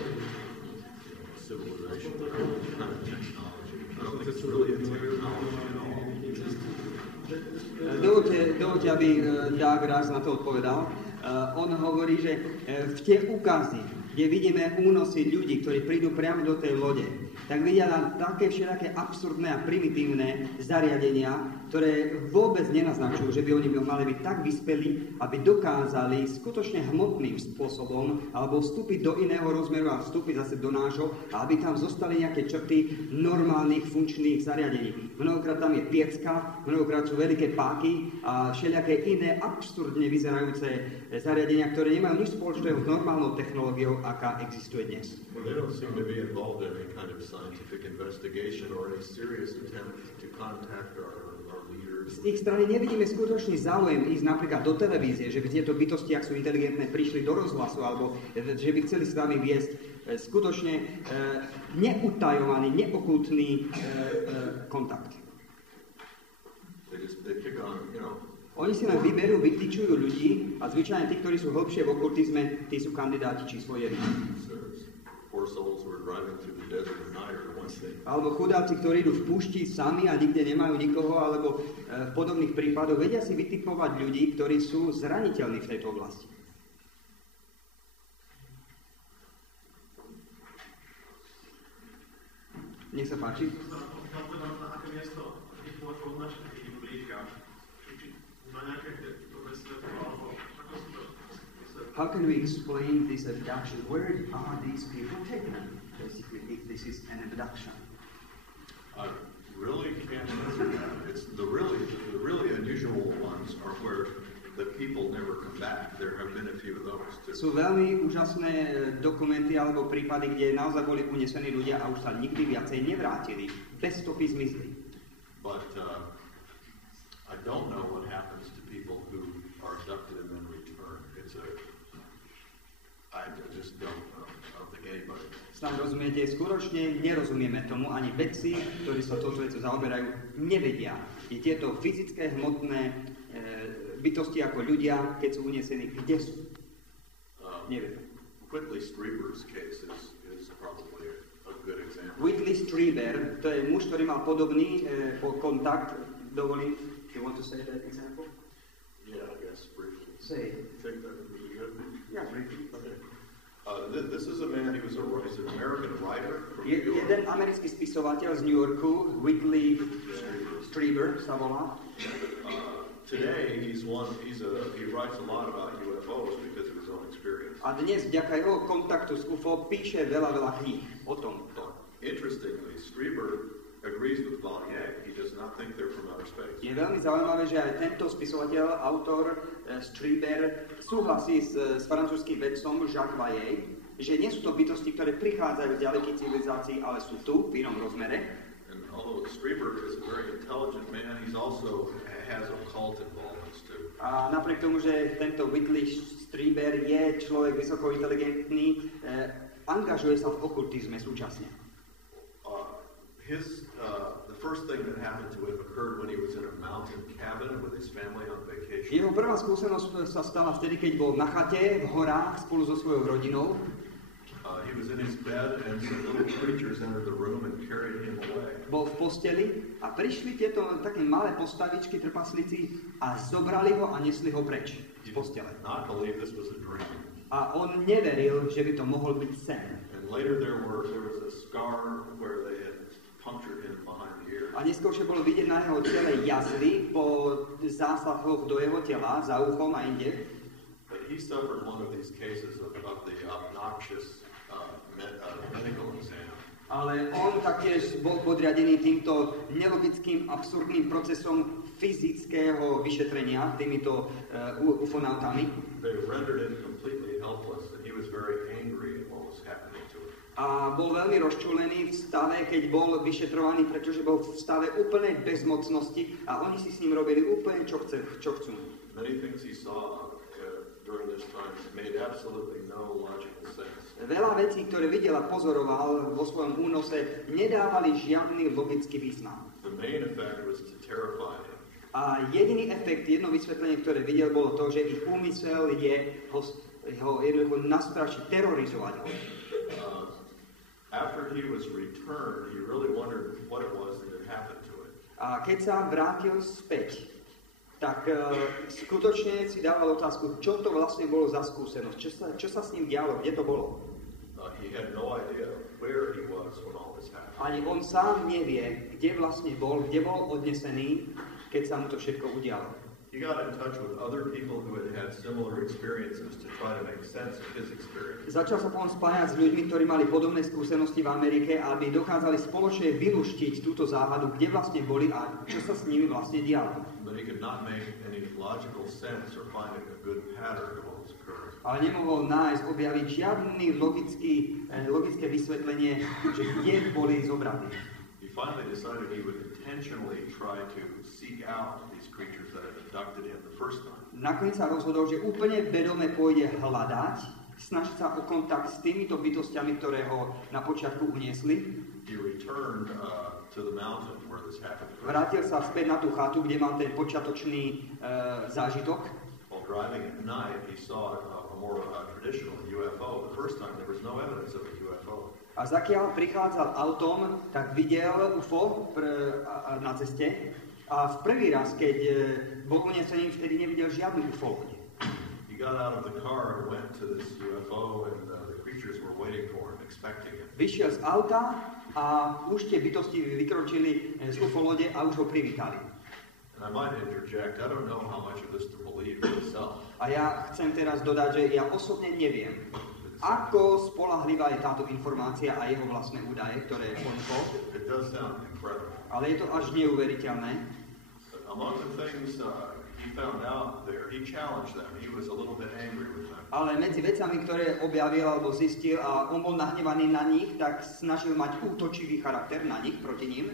Dovoľte, aby Dag raz na to odpovedal. On hovorí, že v tie úkazy, kde vidíme únosy ľudí, ktorí prídu priamo do tej lode, tak vidia nám také všelijaké absurdné a primitívne zariadenia, ktoré vôbec nenaznačujú, že by oni mali byť tak vyspelí, aby dokázali skutočne hmotným spôsobom alebo vstúpiť do iného rozmeru a vstúpiť zase do nášho a aby tam zostali nejaké črty normálnych funkčných zariadení. Mnohokrát tam je piecka, mnohokrát sú veľké páky a všelijaké iné absurdne vyzerajúce zariadenia, ktoré nemajú nič spoločného s normálnou technológiou, aká existuje dnes. Well, they don't seem to be involved in any kind of scientific investigation or any serious attempt to contact our leaders. Z ich strany nevidíme skutočný záujem ísť napríklad do televízie, že by tieto bytosti, ak sú inteligentné, prišli do rozhlasu, alebo že by chceli s nami viesť skutočne neutajovaný, neokultný kontakt. They pick on, Oni si len vyberú, vytýčujú ľudí a zvyčajne tí, ktorí sú hlbšie v okultizme, tí sú kandidáti číslo 1. Alebo chudáci, ktorí idú v púšti sami a nikde nemajú nikoho, alebo v podobných prípadoch vedia si vytipovať ľudí, ktorí sú zraniteľní v tejto oblasti. Nech sa páči. How can we explain this abduction? Where are these people taken, basically, if this is an abduction? I really can't answer that. It's the really unusual ones are where the people never come back. There have been a few of those too. Sú veľmi úžasné dokumenty alebo prípady, kde naozaj boli unesení ľudia a už sa nikdy viacej nevrátili. Bez stopy zmizli. But I don't know what happens to people who are abducted and then return. I just don't think anybody. Snad rozumiete, skutočne nerozumieme tomu, ani vedci, ktorí sa touto vecou zaoberajú, nevedia. I tieto fyzické, hmotné bytosti ako ľudia, keď sú unesení, kde sú? Nevedia. Whitley Strieber's case is probably a good example. Whitley Strieber, to je muž, ktorý mal podobný kontakt dovolím, you want to say that example? Yeah, I guess briefly. Say it. Take that. Is it good? Yeah, briefly. Okay. This is a man, he's an American writer from New York. Jeden americký spisovateľ z New Yorku, Whitley Strieber sa volá. Today he writes a lot about UFOs because of his own experience. A dnes vďaka jeho kontaktu s UFO píše veľa kníh o tomto. Interestingly, Strieber agrees with Vanier. He does not think they're from outer space. Je veľmi zaujímavé, že aj tento spisovateľ, autor Strieber, súhlasí s francúzským vedcom Jacques Vanier, že nie sú to bytosti, ktoré prichádzajú z ďalekých civilizácií, ale sú tu v inom rozmere. And although Strieber is a very intelligent man, he also has occult involvements too. A napriek tomu, že tento Whitley Strieber je človek vysoko inteligentný, angažuje sa v okultizme súčasne. The first thing that happened to him occurred when he was in a mountain cabin with his family on vacation. Jeho prvá skúsenosť sa stala vtedy, keď bol na chate v horách spolu so svojou rodinou. He was in his bed and some little creatures entered the room and carried him away. Bol v posteli a prišli tieto také malé postavičky, trpaslíci a zobrali ho a nesli ho preč z postele. He did not believe this was a dream. A on neveril, že by to mohol byť sen. And later there was a scar where they had punctured him behind the ear. A neskôršie bolo vidieť na jeho tele jazvy po zásahoch do jeho tela, za uchom a inde. But he suffered one of these cases of the obnoxious medical exam. Ale on taktiež bol podriadený týmto nelogickým, absurdným procesom fyzického vyšetrenia týmito ufonautami. They rendered him completely helpless and he was very angry at what was happening to him. A bol veľmi rozčúlený v stave, keď bol vyšetrovaný, pretože bol v stave úplnej bezmocnosti a oni si s ním robili úplne čo chcú. Many things he saw during this time made absolutely no logical sense. Veľa vecí, ktoré videl a pozoroval vo svojom únose, nedávali žiadny logický význam. The main effect was to terrify him. A jediný efekt, jedno vysvetlenie, ktoré videl, bolo to, že ich úmysel je ho jednoducho nastrašiť, terorizovať ho. After he was returned, he really wondered what it was that had happened to him. A keď sa vrátil späť, tak skutočne si dával otázku, čo to vlastne bolo za skúsenosť, čo sa s ním dialo, kde to bolo. He had no idea where he was when all this happened. Ani on sám nevie, kde vlastne bol, kde bol odnesený, keď sa mu to všetko udialo. He got in touch with other people who had had similar experiences to try to make sense of his experience. Začal sa potom spájať s ľuďmi, ktorí mali podobné skúsenosti v Amerike, aby dokázali spoločne vyluštiť túto záhadu, kde vlastne boli a čo sa s nimi vlastne dialo. But he could not make any logical sense or find a good pattern to what was occurring. Ale nemohol nájsť, objaviť žiadne logické vysvetlenie, že kde boli zobratí. He finally decided he would intentionally try to seek out these creatures that had abducted him the first time. Nakoniec sa rozhodol, že úplne vedome pôjde hľadať, snažiť sa o kontakt s týmito bytostiami, ktoré ho na počiatku uniesli. He returned to the mountain where this happened. Vrátil sa späť na tú chatu, kde mal ten počiatočný zážitok. While driving at night, he saw a more traditional UFO. The first time there was no evidence of a UFO. A zakiaľ prichádzal autom, tak videl UFO na ceste. A v prvý raz, keď bol unesený, vtedy nevidel žiadny UFO. He got out of the car and went to this UFO and the creatures were waiting for him, expecting him. Vyšiel z auta a už tie bytosti vykročili z UFO lode a už ho privítali. And I might interject, I don't know how much of this to believe myself. A ja chcem teraz dodať, že ja osobne neviem, ako spoľahlivá je táto informácia a jeho vlastné údaje, ktoré ponúkol. It does sound incredible. Ale je to až neuveriteľné. Among the things he found out there, he challenged them. He was a little bit angry with them. Ale medzi vecami, ktoré objavil alebo zistil a on bol nahnevaný na nich, tak snažil mať útočivý charakter na nich, proti ním.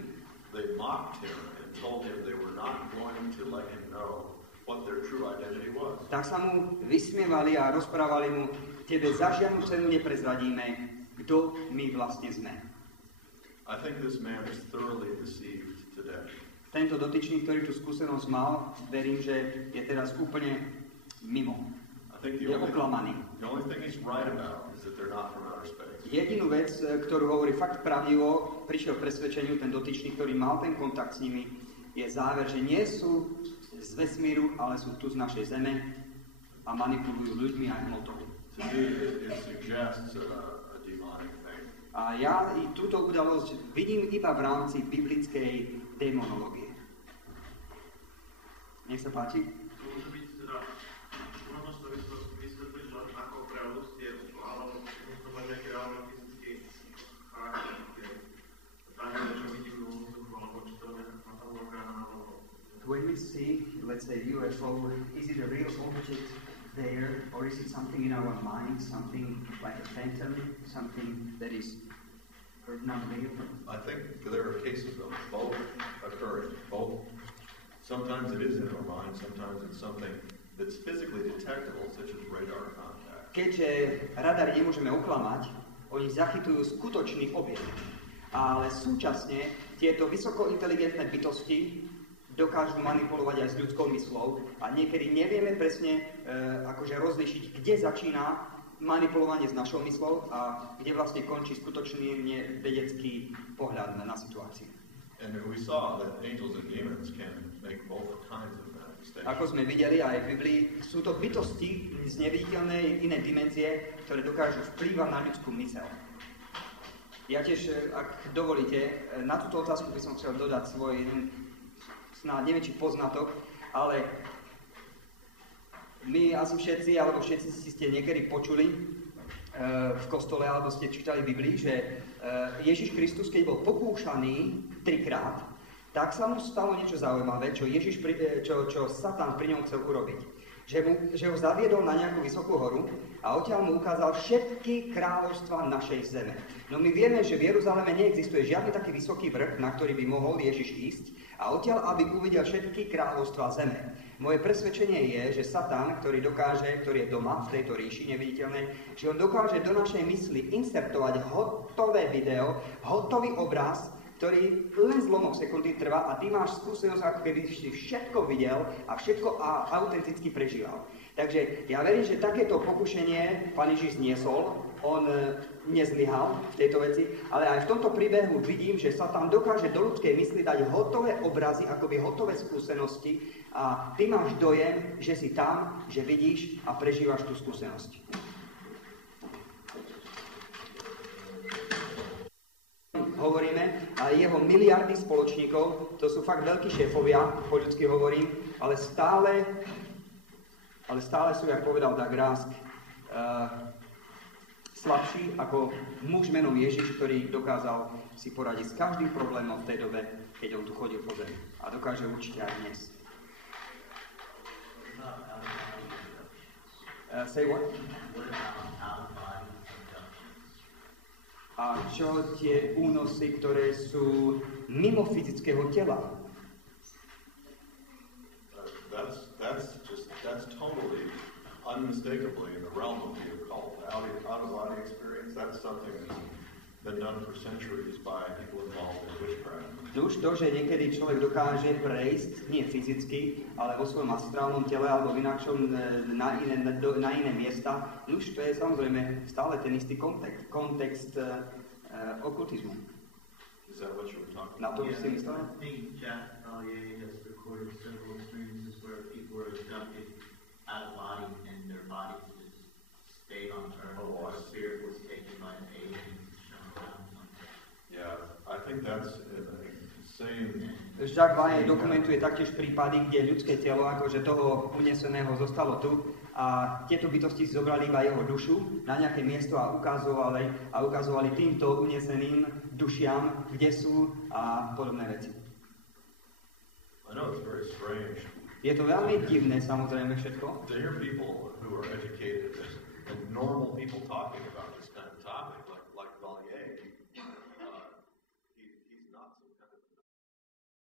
They mocked him and told him they were not going to let him know what their true identity was. Tak sa mu vysmievali a rozprávali mu, tebe za žiadnu cenu neprezradíme, kto my vlastne sme. I think this man is thoroughly deceived today. Tento dotyčný, ktorý tú skúsenosť mal, verím, že je teraz úplne mimo. Je oklamaný. The only thing he's right about is that they're not from outer space. Jedinú vec, ktorú hovorí fakt pravdivo, prišiel k presvedčeniu ten dotyčný, ktorý mal ten kontakt s nimi, je záver, že nie sú z vesmíru, ale sú tu z našej zeme a manipulujú ľuďmi a hmotou. A ja i túto udalosť vidím iba v rámci biblickej démonológie. Nech sa páči. Môže byť teda možnosť, ktorý sa vysvetliť len ako prehodnostie, alebo to má nejaký reálny fyzický charakter. Tam je, čo vidím do vzduchu, alebo či to je na tom orgánu, alebo... When we see, let's say, UFO, is it a real object there, or is it something in our mind, something like a phantom, something that is not real? I think there are cases of both occurring. Both. Sometimes it is in our mind, sometimes it's something that's physically detectable, such as radar contact. Keďže radary nemôžeme oklamať, oni zachytujú skutočný objekt. Ale súčasne tieto vysokointeligentné bytosti dokážu manipulovať aj s ľudskou myslou a niekedy nevieme presne akože rozlišiť, kde začína manipulovanie s našou myslou a kde vlastne končí skutočný vedecký pohľad na situáciu. And we saw that angels and demons can make both kinds of manifestations. Ako sme videli aj v Biblii, sú to bytosti z neviditeľnej inej dimenzie, ktoré dokážu vplývať na ľudskú myseľ. Ja tiež, ak dovolíte, na túto otázku by som chcel dodať svoj jeden, snáď neviem, či poznatok, ale my asi všetci, alebo všetci si ste niekedy počuli v kostole, alebo ste čítali v Biblii, že Ježiš Kristus, keď bol pokúšaný 3-krát, tak sa mu stalo niečo zaujímavé, čo Satan pri ňom chcel urobiť. Že ho zaviedol na nejakú vysokú horu a odtiaľ mu ukázal všetky kráľovstvá našej zeme. No my vieme, že v Jeruzaleme neexistuje žiadny taký vysoký vrch, na ktorý by mohol Ježiš ísť a odtiaľ, aby uvidel všetky kráľovstvá zeme. Moje presvedčenie je, že Satan, ktorý je doma v tejto ríši neviditeľnej, že on dokáže do našej mysli insertovať hotové video, hotový obraz, ktorý len zlomok sekundy trvá a ty máš skúsenosť, ako keby si všetko videl a všetko autenticky prežíval. Takže ja verím, že takéto pokušenie Pán Ježiš zniesol, on nezlyhal v tejto veci, ale aj v tomto príbehu vidím, že Satan dokáže do ľudskej mysli dať hotové obrazy, akoby hotové skúsenosti a ty máš dojem, že si tam, že vidíš a prežívaš tú skúsenosť. Hovoríme, a jeho miliardy spoločníkov, to sú fakt veľkí šéfovia, po ľudsky hovorím, ale stále sú, jak povedal Doug Rask, slabší ako muž menom Ježiš, ktorý dokázal si poradiť s každým problémom v tej dobe, keď on tu chodil po zemi. A dokáže určite aj dnes. Say what? A čo tie únosy, ktoré sú mimo fyzického tela? That's totally, unmistakably in the realm of the occult. Out-of-body experience, that's something that's been done for centuries by people involved in witchcraft. Už to, že niekedy človek dokáže prejsť, nie fyzicky, ale vo svojom astrálnom tele alebo v inakšom na iné miesta, už to je samozrejme stále ten istý kontext okultizmu. Is that what you were talking about? Na to si myslel? I think Jack Vallier has recorded several experiences where people were abducted out of body and their bodies just stayed on earth. Oh, their spirit was taken by an alien and shown around. Yeah, I think that's insane. Jacques Vallier dokumentuje taktiež prípady, kde ľudské telo, akože toho uneseného zostalo tu a tieto bytosti si zobrali iba jeho dušu na nejaké miesto a ukazovali týmto uneseným dušiam, kde sú a podobné veci. I know it's very strange. Je to veľmi divné, samozrejme všetko. To hear people who are educated and normal people talking about